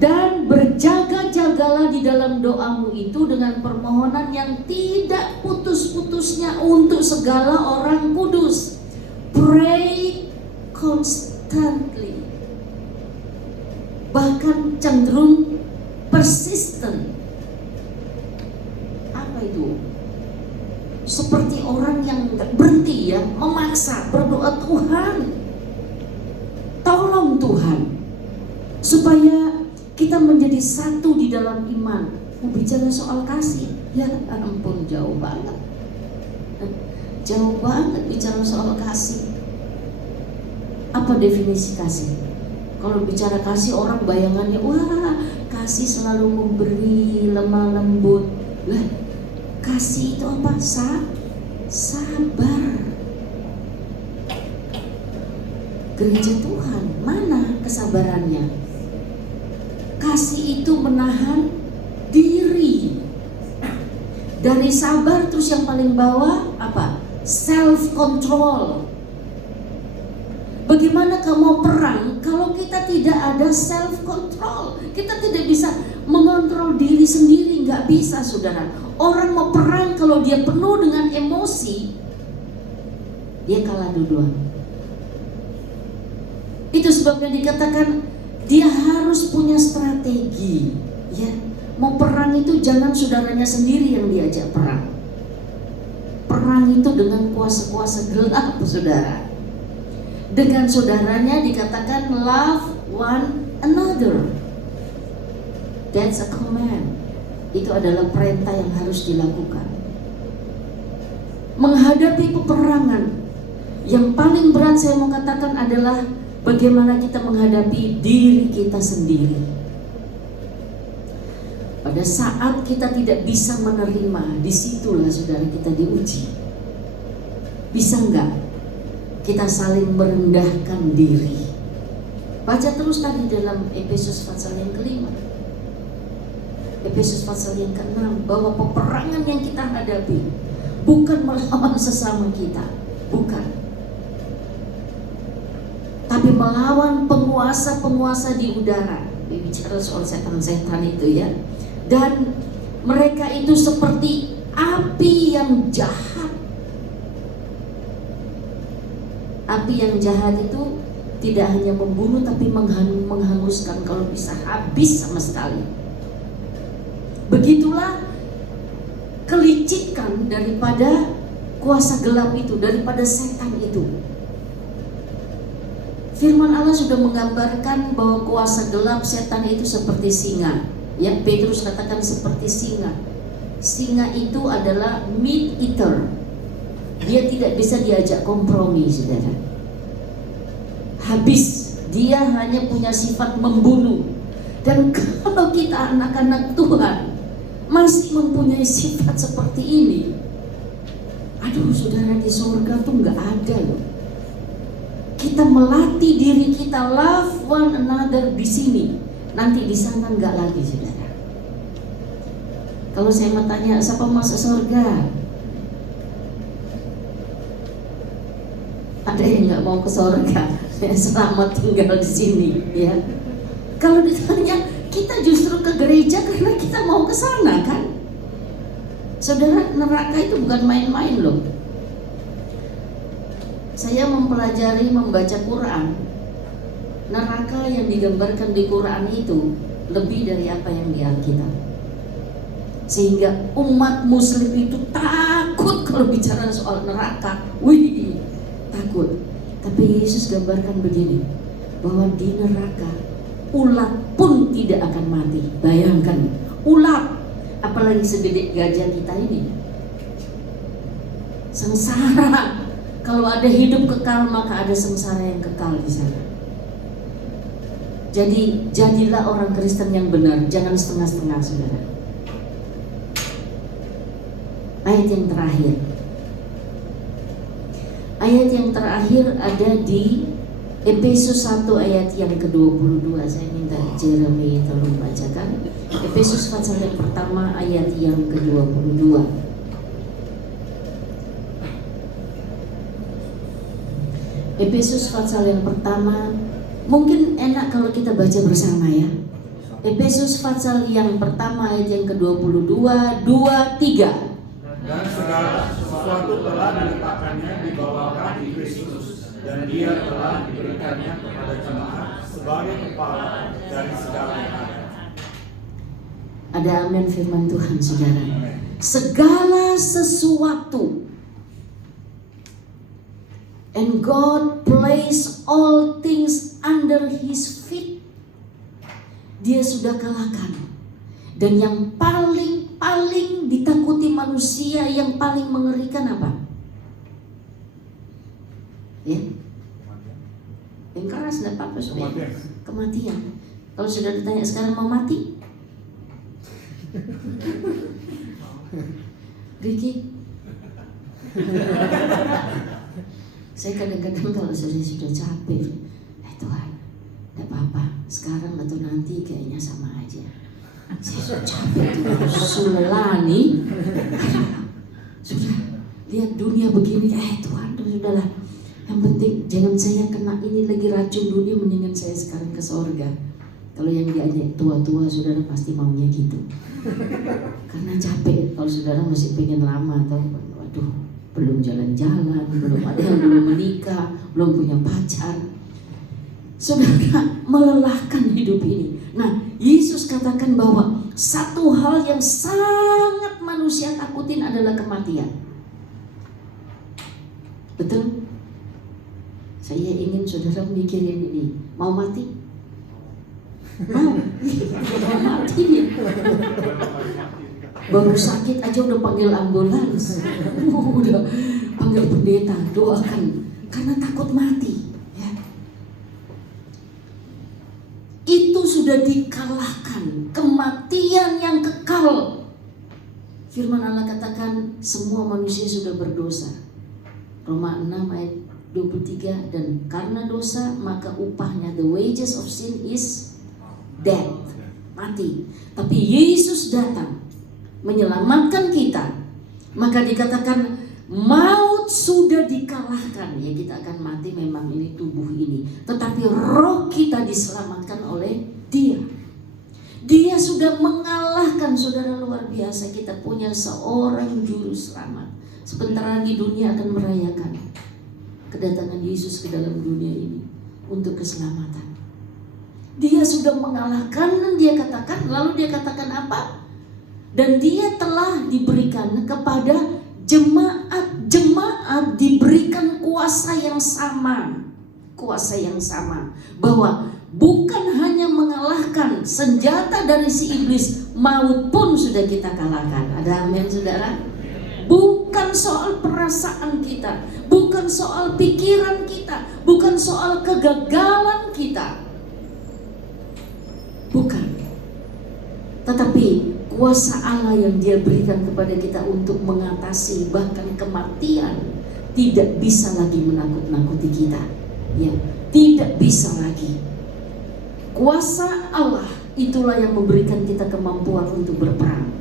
Dan berjaga-jagalah di dalam doamu itu dengan permohonan yang tidak putus-putusnya untuk segala orang kudus. Pray constantly. Bahkan cenderung persistent. Apa itu? Seperti orang yang gak berhenti ya, memaksa berdoa, Tuhan, tolong Tuhan, supaya supaya kita menjadi satu di dalam iman. Bicara soal kasih, ya ampun, jauh banget. Jauh banget bicara soal kasih. Apa definisi kasih? Kalau bicara kasih, orang bayangannya, wah, kasih selalu memberi, lemah lembut. Lah, kasih itu apa? Sabar. Gereja Tuhan, mana kesabarannya? Kasih itu menahan diri. Dari sabar terus yang paling bawah apa? Self control. Bagaimana kamu mau perang kalau kita tidak ada self control? Kita tidak bisa mengontrol diri sendiri, nggak bisa, saudara. Orang mau perang kalau dia penuh dengan emosi, dia kalah duluan. Itu sebabnya dikatakan dia harus punya strategi, ya. Mau perang itu jangan saudaranya sendiri yang diajak perang. Perang itu dengan kuasa-kuasa gelap, saudara. Dengan saudaranya dikatakan love one another. That's a command. Itu adalah perintah yang harus dilakukan. Menghadapi peperangan, yang paling berat saya mau katakan adalah bagaimana kita menghadapi diri kita sendiri. Pada saat kita tidak bisa menerima, disitulah saudara kita diuji. Bisa enggak kita saling merendahkan diri? Baca terus tadi dalam Efesus pasal yang kelima, Efesus pasal yang ke-6, bahwa peperangan yang kita hadapi bukan melawan sesama kita, bukan, tapi melawan penguasa-penguasa di udara. Bicara soal setan-setan itu, ya. Dan mereka itu seperti api yang jahat. Api yang jahat itu tidak hanya membunuh tapi menghanguskan, kalau bisa habis sama sekali. Begitulah kelicikan daripada kuasa gelap itu, daripada setan itu. Firman Allah sudah menggambarkan bahwa kuasa gelap setan itu seperti singa. Ya, Petrus katakan seperti singa. Singa itu adalah meat eater. Dia tidak bisa diajak kompromi, saudara. Habis, dia hanya punya sifat membunuh. Dan kalau kita anak-anak Tuhan masih mempunyai sifat seperti ini, aduh saudara, di surga tuh nggak ada loh. Kita melatih diri kita love one another di sini, nanti di sana nggak lagi, saudara. Kalau saya mau tanya, siapa masuk surga? Ada yang nggak mau ke surga, selamat tinggal di sini, ya. Kalau ditanya, kita justru ke gereja karena kita mau ke sana, kan? Saudara, neraka itu bukan main-main loh. Saya mempelajari membaca Quran. Neraka yang digambarkan di Quran itu lebih dari apa yang di Alkitab. Sehingga umat muslim itu takut kalau bicara soal neraka. Wih, takut. Tapi Yesus gambarkan begini, bahwa di neraka ulat pun tidak akan mati. Bayangkan, ulat, apalagi segede gajah kita ini. Sengsara. Kalau ada hidup kekal, maka ada sengsara yang kekal di sana. Jadi jadilah orang Kristen yang benar, jangan setengah-setengah, saudara. Ayat yang terakhir. Ayat yang terakhir ada di Efesus 1 ayat yang ke-22. Saya minta Jeremy tolong bacakan. Efesus pasal yang pertama ayat yang ke-22. Efesus pasal yang pertama, mungkin enak kalau kita baca bersama, ya. Efesus pasal yang pertama ayat yang ke-22, 2, 3. Dan segala sesuatu telah diletakkannya di bawah kaki Kristus, dan dia telah diberikannya kepada jemaat sebagai kepala dari segala yang ada. Ada amin firman Tuhan, saudara. Segala sesuatu. And God placed all things under His feet. dia sudah kalahkan. Dan yang paling ditakuti manusia, yang paling mengerikan apa? Ya, yang keras enggak apa-apa saudara. Kematian. Kalau sudah ditanya sekarang mau mati, Ricky, saya kadang-kadang kalau sudah capek, Tuhan, tidak apa-apa, sekarang atau nanti kayaknya sama aja. Saya sudah capek tuh, sulani. Sudah lihat dunia begini, Tuhan, sudahlah. Yang penting jangan saya kena ini lagi racun dunia, mendingan saya sekarang ke sorga. Kalau yang diajak tua-tua, saudara pasti maunya gitu. Karena capek. Kalau saudara masih pengen lama, atau waduh, belum jalan-jalan, belum ada yang belum menikah, belum punya pacar, saudara melelahkan hidup ini. Nah, Yesus katakan bahwa satu hal yang sangat manusia takutin adalah kematian. Betul? Saya ingin saudara mikirin ini. Mau mati? Mau mati dia. Baru sakit aja udah panggil ambulans, udah panggil pendeta, doakan karena takut mati. Ya. Itu sudah dikalahkan, kematian yang kekal. Firman Allah katakan semua manusia sudah berdosa. Roma 6 ayat 23, dan karena dosa maka upahnya, the wages of sin is death, mati. Tapi Yesus datang menyelamatkan kita, maka dikatakan maut sudah dikalahkan. Ya, kita akan mati memang, ini tubuh ini, tetapi roh kita diselamatkan oleh Dia. Dia sudah mengalahkan, saudara, luar biasa. Kita punya seorang juru selamat. Sebentar lagi dunia akan merayakan kedatangan Yesus ke dalam dunia ini untuk keselamatan. Dia sudah mengalahkan, dan dia katakan, lalu dia katakan apa? Dan dia telah diberikan kepada jemaat diberikan kuasa yang sama. Kuasa yang sama. Bahwa bukan hanya mengalahkan senjata dari si iblis, maut pun sudah kita kalahkan. Ada amin, saudara? Bukan soal perasaan kita, bukan soal pikiran kita, bukan soal kegagalan kita. Bukan. Tetapi kuasa Allah yang Dia berikan kepada kita untuk mengatasi bahkan kematian tidak bisa lagi menakut-nakuti kita. Ya, tidak bisa lagi. Kuasa Allah itulah yang memberikan kita kemampuan untuk berperang,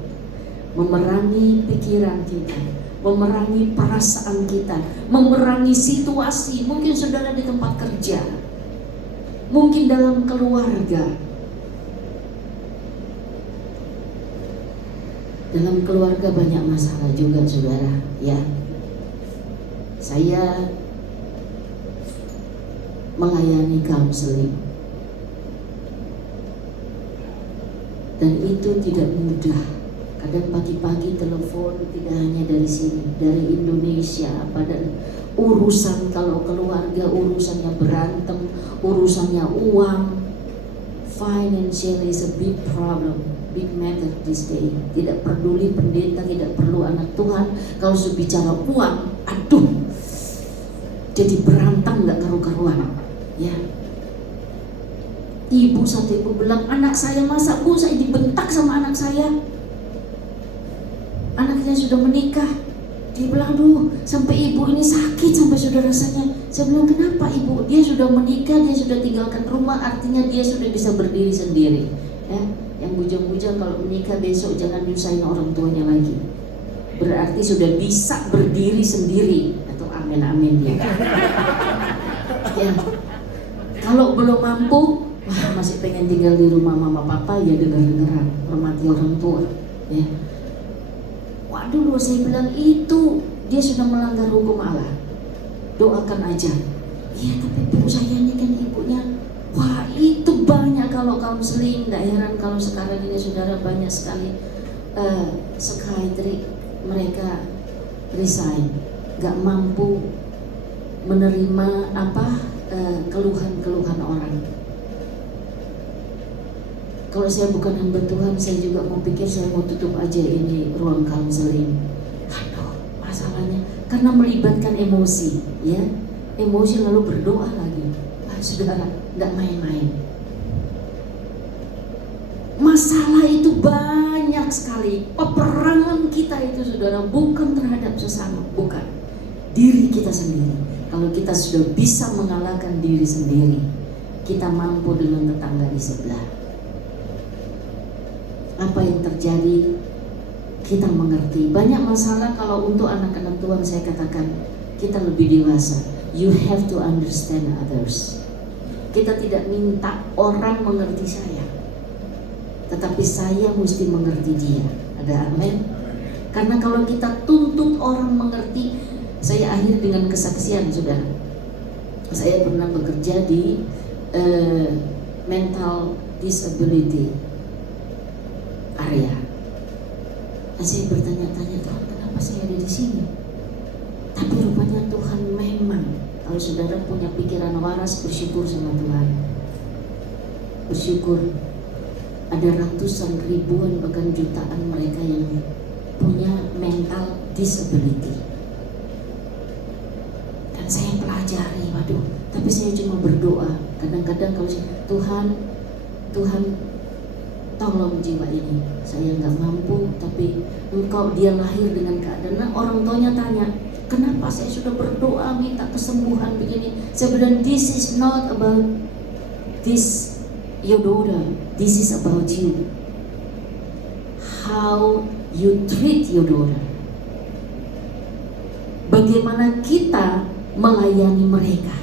memerangi pikiran kita, memerangi perasaan kita, memerangi situasi. Mungkin saudara di tempat kerja, mungkin dalam keluarga. Dalam keluarga banyak masalah juga, saudara. Ya, saya melayani kaunseling, dan itu tidak mudah. Kadang pagi-pagi telepon, tidak hanya dari sini, dari Indonesia. Pada urusan, kalau keluarga urusannya berantem, urusannya uang, financial is a big problem, big matter this day. Tidak peduli pendeta, tidak perlu anak Tuhan, kalau bicara uang, aduh, jadi berantem nggak karu-karuan. Ya, satu ibu bilang, anak saya, masa Bu saya dibentak sama anak saya? Anaknya sudah menikah. Dia bilang, aduh, sampai ibu ini sakit sampai sudah rasanya. Saya bilang, kenapa ibu? Dia sudah menikah, dia sudah tinggalkan rumah, artinya dia sudah bisa berdiri sendiri. Ya, yang bujang-bujang kalau menikah besok jangan nyusahin orang tuanya lagi. Berarti sudah bisa berdiri sendiri. Atau amin-amin ya. Ya, kalau belum mampu, wah, masih pengen tinggal di rumah mama papa, ya dengar-dengaran, hormati orang tua. Ya. Waduh, saya bilang itu dia sudah melanggar hukum Allah. Doakan aja. Iya, tapi Bu, saya ini kan ibunya. Wah, itu banyak kalau kaunseling. Tidak heran kalau sekarang ini saudara banyak sekali psikiatri, mereka resign, gak mampu menerima keluhan-keluhan orang. Kalau saya bukan hamba Tuhan, saya juga mau pikir saya mau tutup aja ini ruang counseling. Aduh, masalahnya karena melibatkan emosi, ya, emosi lalu berdoa lagi. Saudara, nggak main-main. Masalah itu banyak sekali. Peperangan kita itu, saudara, bukan terhadap sesama, bukan diri kita sendiri. Kalau kita sudah bisa mengalahkan diri sendiri, kita mampu dengan tetangga di sebelah. Apa yang terjadi, kita mengerti. Banyak masalah kalau untuk anak-anak Tuhan saya katakan, kita lebih dewasa. You have to understand others. Kita tidak minta orang mengerti saya, tetapi saya mesti mengerti dia. Ada amin? Karena kalau kita tuntut orang mengerti, saya akhir dengan kesaksian, saudara. Saya pernah bekerja di mental disability area. Dan saya bertanya-tanya, Tuhan, kenapa saya ada di sini? Tapi rupanya Tuhan memang, kalau saudara punya pikiran waras, bersyukur sama Tuhan. Bersyukur. Ada ratusan ribuan bahkan jutaan mereka yang punya mental disability. Dan saya pelajari, waduh, tapi saya cuma berdoa. Kadang-kadang kalau Tuhan tolong jiwa ini, saya nggak mampu, tapi engkau, dia lahir dengan keadaan. Nah, orang tuanya tanya, kenapa saya sudah berdoa minta kesembuhan begini? Saya bilang, this is not about this your daughter, this is about you. How you treat your daughter. Bagaimana kita melayani mereka.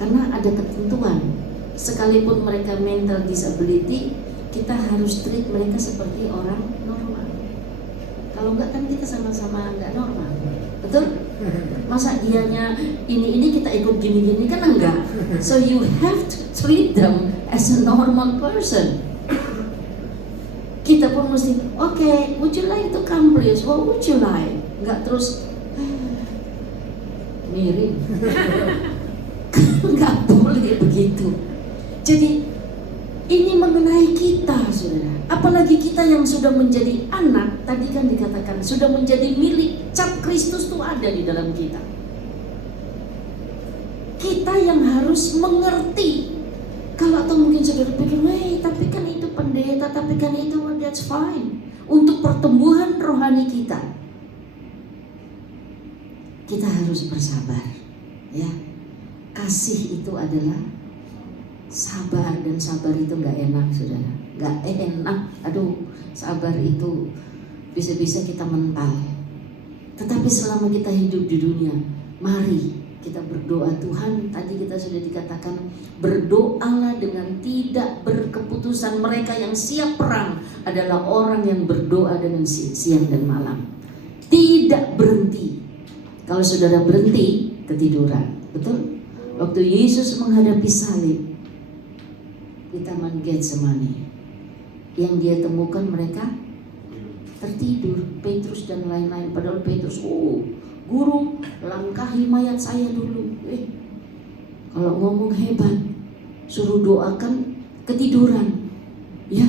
Karena ada ketentuan, sekalipun mereka mental disability, kita harus treat mereka seperti orang normal. Kalau enggak kan kita sama-sama enggak normal. Betul? Masa dianya ini kita ikut gini-gini, kan enggak. So you have to treat them as a normal person. Kita pun mesti, okay, would you like to come please? What would you like? Enggak terus miring. Enggak boleh begitu. Jadi ini mengenai kita, saudara. Apalagi kita yang sudah menjadi anak, tadi kan dikatakan sudah menjadi milik, cap Kristus itu ada di dalam kita. Kita yang harus mengerti. Kalau atau mungkin saudara pikir, tapi kan itu pendeta, tapi kan itu, that's fine. Untuk pertumbuhan rohani kita, kita harus bersabar, ya. Kasih itu adalah sabar, dan sabar itu nggak enak, saudara. Nggak enak. Aduh, sabar itu bisa-bisa kita mental. Tetapi selama kita hidup di dunia, mari kita berdoa. Tuhan, tadi kita sudah dikatakan, berdoalah dengan tidak berkeputusan. Mereka yang siap perang adalah orang yang berdoa dengan siang dan malam, tidak berhenti. Kalau saudara berhenti, ketiduran. Betul? Waktu Yesus menghadapi salib di Taman Getsemani, yang dia temukan mereka tertidur, Petrus dan lain-lain. Padahal Petrus, guru, langkahi mayat saya dulu. Kalau ngomong hebat, suruh doakan, ketiduran. Ya,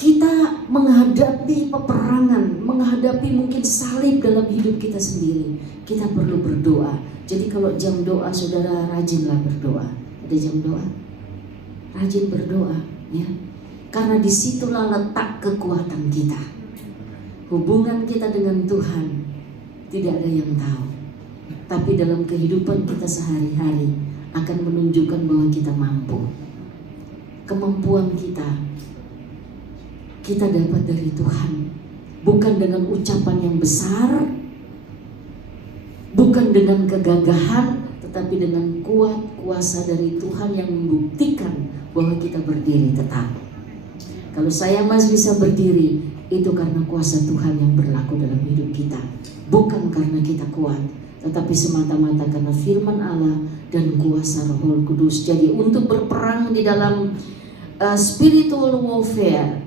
kita menghadapi peperangan, menghadapi mungkin salib dalam hidup kita sendiri, kita perlu berdoa. Jadi kalau jam doa, saudara rajinlah berdoa. Ada jam doa, rajin berdoa, ya. Karena disitulah letak kekuatan kita. Hubungan kita dengan Tuhan tidak ada yang tahu, tapi dalam kehidupan kita sehari-hari akan menunjukkan bahwa kita mampu. Kemampuan kita dapat dari Tuhan, bukan dengan ucapan yang besar, bukan dengan kegagahan, tetapi dengan kuat kuasa dari Tuhan yang membuktikan bahwa kita berdiri tetap. Kalau saya masih bisa berdiri, itu karena kuasa Tuhan yang berlaku dalam hidup kita. Bukan karena kita kuat, tetapi semata-mata karena firman Allah dan kuasa Roh Kudus. Jadi untuk berperang di dalam spiritual warfare,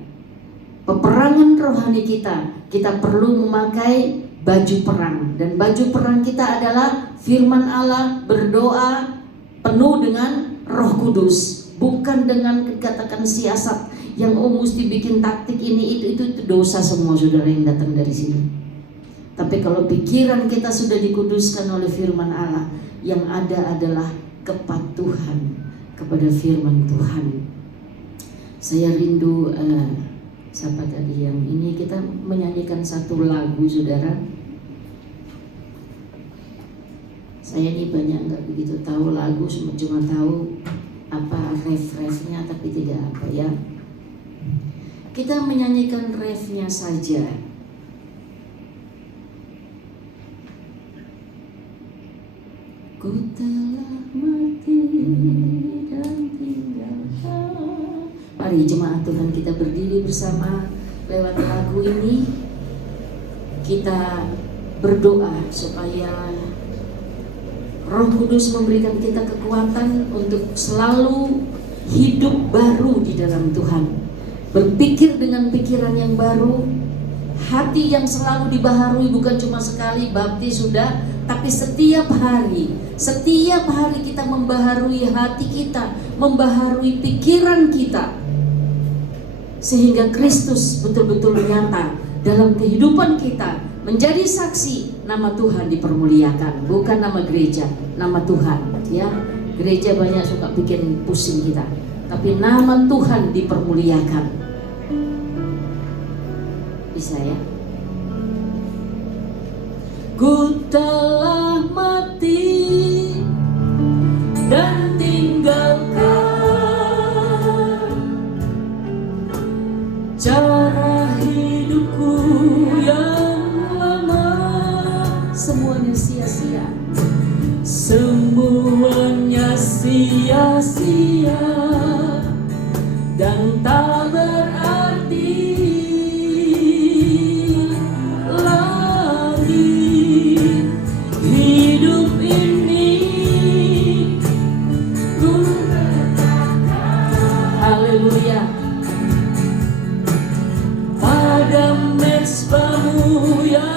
peperangan rohani kita perlu memakai baju perang. Dan baju perang kita adalah firman Allah, berdoa penuh dengan Roh Kudus. bukan dengan katakan siasat yang mesti bikin taktik ini itu dosa semua saudara yang datang dari sini. Tapi kalau pikiran kita sudah dikuduskan oleh firman Allah, yang ada adalah kepatuhan kepada firman Tuhan. Saya rindu siapa tadi yang ini, kita menyanyikan satu lagu saudara. Saya ini banyak nggak begitu tahu lagu, cuma tahu apa ref-refnya tapi tidak apa ya. Kita menyanyikan refnya saja. Ku telah mati dan tinggalkan. Mari jemaat Tuhan kita berdiri bersama lewat lagu ini. Kita berdoa supaya Roh Kudus memberikan kita kekuatan untuk selalu hidup baru di dalam Tuhan. Berpikir dengan pikiran yang baru, hati yang selalu dibaharui, bukan cuma sekali baptis sudah, tapi setiap hari kita membaharui hati kita, membaharui pikiran kita, sehingga Kristus betul-betul nyata dalam kehidupan kita, menjadi saksi nama Tuhan dipermuliakan, bukan nama gereja, nama Tuhan ya. Gereja banyak suka bikin pusing kita, tapi nama Tuhan dipermuliakan. Bisa ya? Ku telah mati dan tinggalkan cara hidupku yang lama. Semuanya sia-sia, semuanya sia-sia dan tak berarti lagi hidup ini. Ku haleluya pada mezbamu ya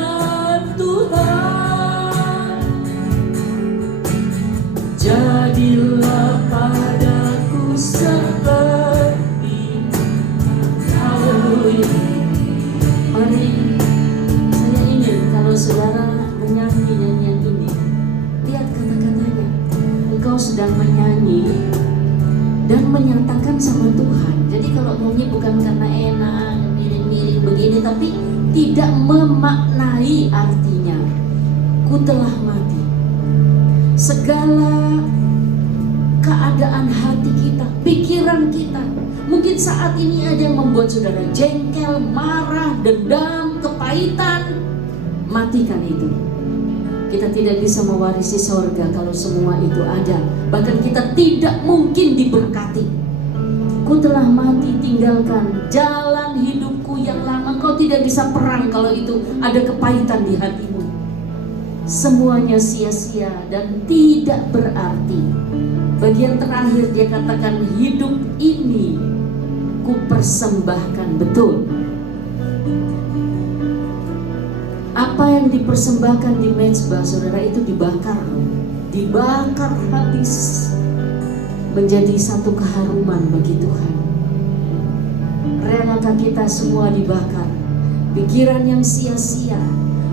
Tuhan, jadilah padaku seperti. Haleluya. Mari saya ingin kalau saudara menyanyi nyanyian ini, lihat kata-katanya. Engkau sedang menyanyi dan menyatakan sama Tuhan. Jadi kalau nyanyi bukan karena enak, miring-miring begini, tapi tidak memaknai artinya. Ku telah mati. Segala keadaan hati kita, pikiran kita, mungkin saat ini ada yang membuat saudara jengkel, marah, dendam, kepahitan. Matikan itu. Kita tidak bisa mewarisi sorga kalau semua itu ada. Bahkan kita tidak mungkin diberkati. Ku telah mati, tinggalkan jalan hidupku yang lama. Kau tidak bisa perang kalau itu ada kepahitan di hatimu. Semuanya sia-sia dan tidak berarti. Bagian terakhir dia katakan, hidup ini ku persembahkan. Betul. Apa yang dipersembahkan di mezbah saudara itu dibakar, dibakar habis, menjadi satu keharuman bagi Tuhan. Relakah kita semua dibakar? Pikiran yang sia-sia,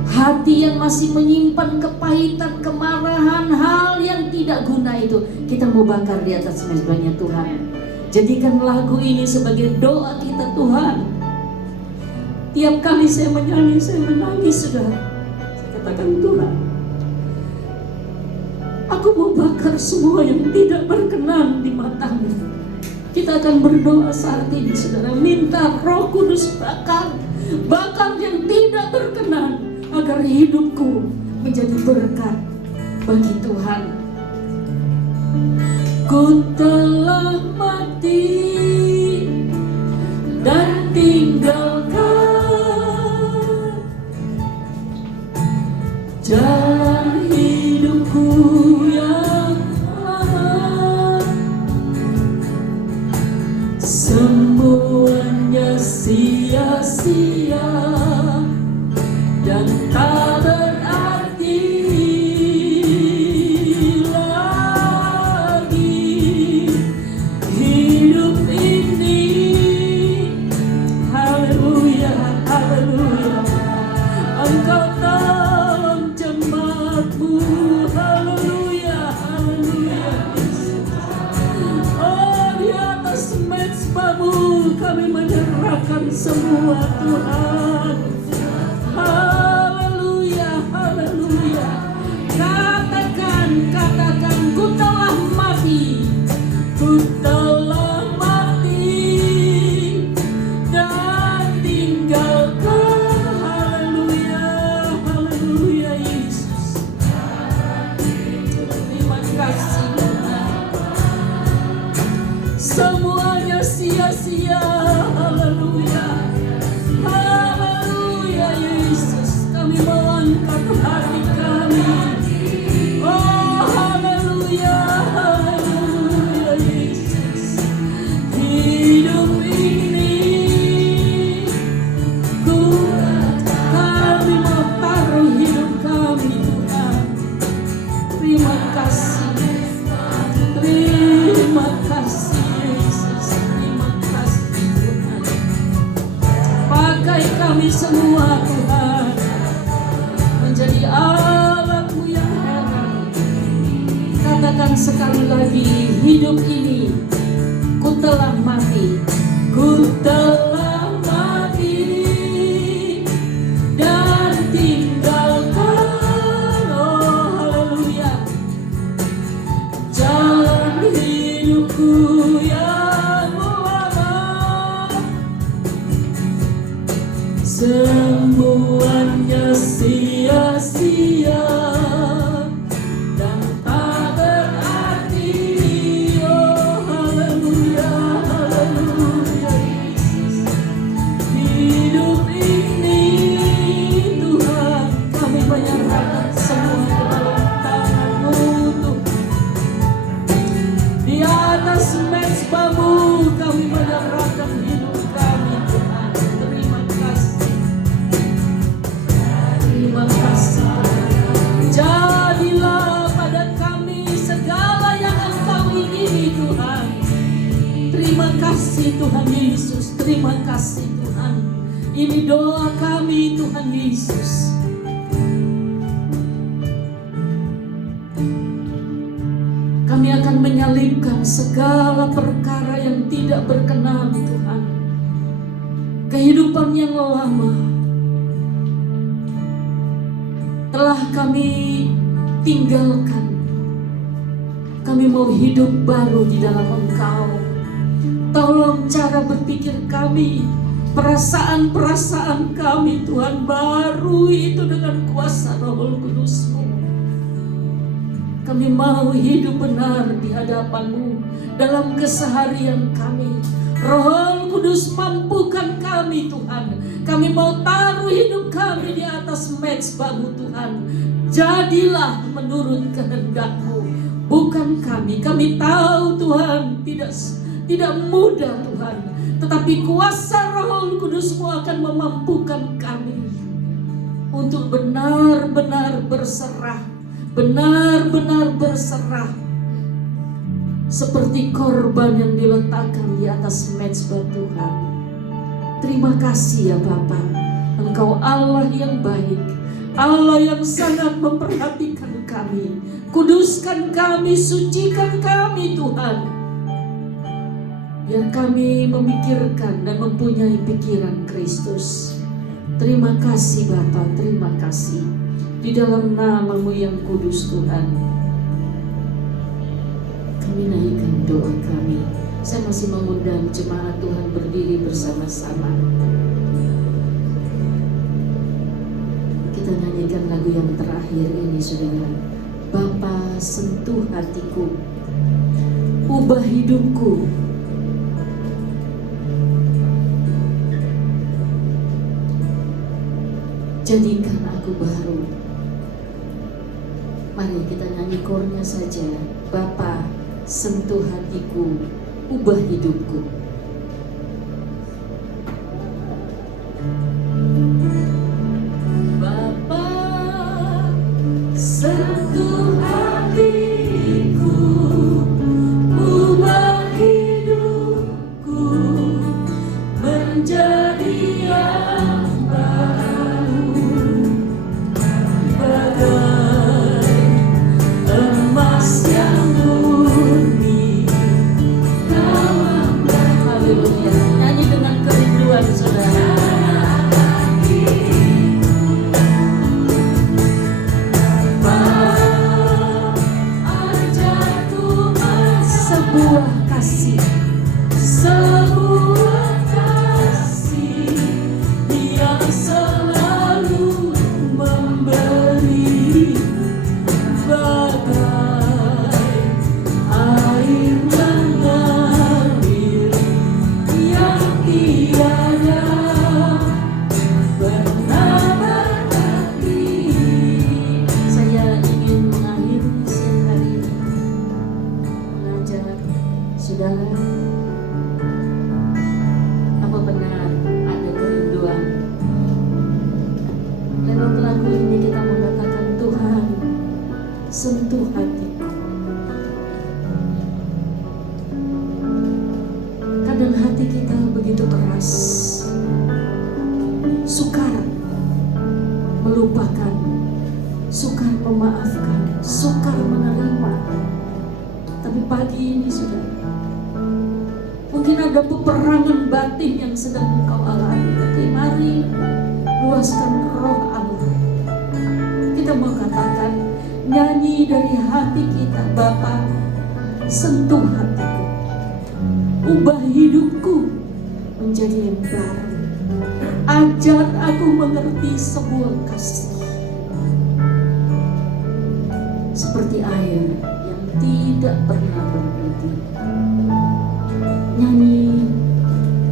hati yang masih menyimpan kepahitan, kemarahan, hal yang tidak guna itu kita mau bakar di atas mezbahnya Tuhan. Jadikan lagu ini sebagai doa kita. Tuhan, tiap kali saya menyanyi, saya menangis saudara. Saya katakan, Tuhan, aku mau bakar semua yang tidak berkenan di matamu. Kita akan berdoa saat ini saudara, minta Roh Kudus bakar yang tidak berkenan, agar hidupku menjadi berkat bagi Tuhan. Ku telah mati dan tinggalkan jalan hidupku yang lama. Semuanya sia-sia dan tak berarti lagi. menyerahkan semua Tuhan. Haleluya, haleluya. Katakan, ku telah mati, ku telah mati dan tinggalkan. Haleluya, haleluya Yesus. Terima kasih Tuhan. Semuanya sia-sia. Haleluya, haleluya Yesus. Kami mengangkat hati kami. Oh haleluya, haleluya Yesus. Hidup ini kami mau taruh hidup kami Tuhan. Terima kasih, terima kasih Yesus, terima kasih Tuhan. Pakai kami semua Tuhan menjadi alat-Mu yang heran. Katakan sekali lagi, hidup ini ku telah mati, ku telah mati dan tinggalkan. Oh haleluya, jalan hidupku yang lama, semuanya sia-sia dan tak berarti. Oh haleluya, haleluya Yesus. Hidup ini Tuhan, kami menyerahkan semua ke dalam tangan-Mu Tuhan. Di atas mezbah-Mu kami menyerahkan hidup kami Tuhan. Terima kasih, terima kasih. Jadilah pada kami segala yang Engkau ingini Tuhan. Terima kasih Tuhan Yesus, terima kasih Tuhan. Ini doa kami Tuhan Yesus. Kami akan menyalibkan segala perkara yang tidak berkenan Tuhan. Kehidupan yang lama telah kami tinggalkan. Kami mau hidup baru di dalam Engkau. Tolong cara berpikir kami, perasaan-perasaan kami Tuhan, baru itu dengan kuasa Roh Kudus-Mu. Kami mau hidup benar di hadapan-Mu dalam keseharian kami. Roh Kudus mampukan kami Tuhan. Kami mau taruh hidup kami di atas mezbah-Mu Tuhan. Jadilah menurut kehendak-Mu, bukan kami. Kami tahu Tuhan tidak mudah Tuhan, tetapi kuasa Roh Kudus-Mu akan memampukan kami untuk benar-benar berserah, benar-benar berserah, seperti korban yang diletakkan di atas mezbah Tuhan. Terima kasih ya Bapa, Engkau Allah yang baik, Allah yang sangat memperhatikan kami. Kuduskan kami, sucikan kami Tuhan, biar kami memikirkan dan mempunyai pikiran Kristus. Terima kasih Bapa, terima kasih. Di dalam nama-Mu yang kudus Tuhan, kami naikkan doa kami. Saya masih mengundang jemaat Tuhan berdiri bersama-sama. Kita nyanyikan lagu yang terakhir ini saudara. Bapa sentuh hatiku, ubah hidupku. Jadikan aku baru. Mari kita nyanyi kornya saja. Bapa sentuh hatiku, ubah hidupku. Bapa sentuh hatiku, ubah hidupku menjadi yang baru, bagai emas yang murni. Haleluya. Nyanyi dengan kerinduan. melupakan, sukar memaafkan, sukar menerima. Tapi pagi ini saudara, mungkin ada peperangan batin yang sedang engkau alami, tapi mari luaskan roh Allah. Kita mau katakan, nyanyi dari hati kita, Bapa, sentuh hatiku, ubah hidupku menjadi yang baru. Ajar aku mengerti sebuah kasih seperti air yang tidak pernah berhenti. Nyanyi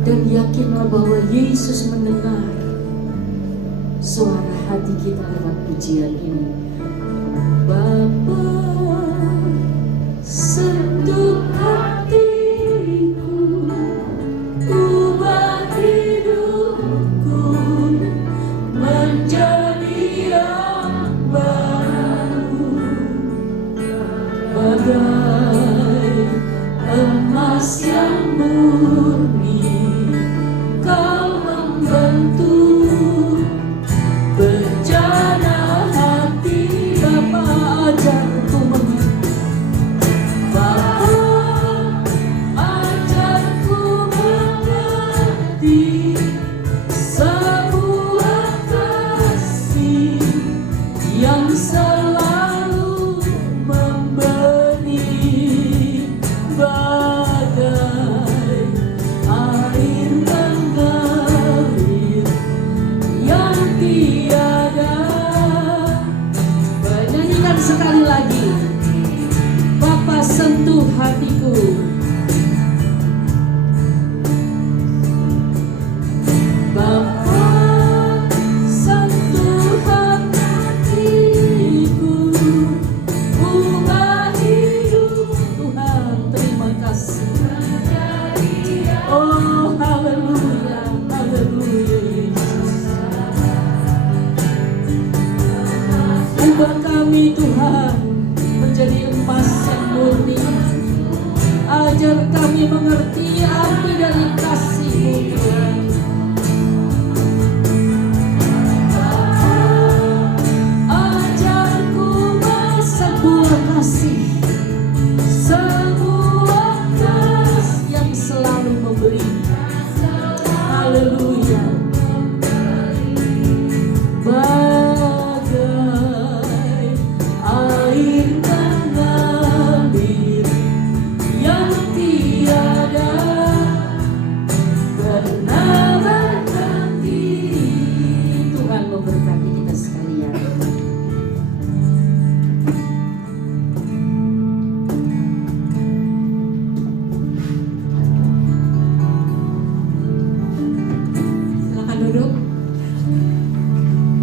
dan yakinlah bahwa Yesus mendengar suara hati kita lewat pujian ini. Bapa, sentuh hatiku, ubah hidupku menjadi yang baru. Bagai emas yang murni, Kau membentuk bencana hati. Bapa, ajarku mengerti. Bapa, ajarku mengerti sebuah kasih yang selalu memberi, bagai air mengalir yang tiada. Nyanyikan sekali lagi. Bapa, sentuh hatiku. Bapa, sentuh hatiku, ubah hidup. Tuhan, terima kasih. Oh, haleluya, haleluya Yesus. Ubah kami Tuhan menjadi emas yang murni. Ajar kami mengerti arti dari kasih-Mu Tuhan. Ajarku sebuah kasih, sebuah kasih yang selalu memberi. Haleluya.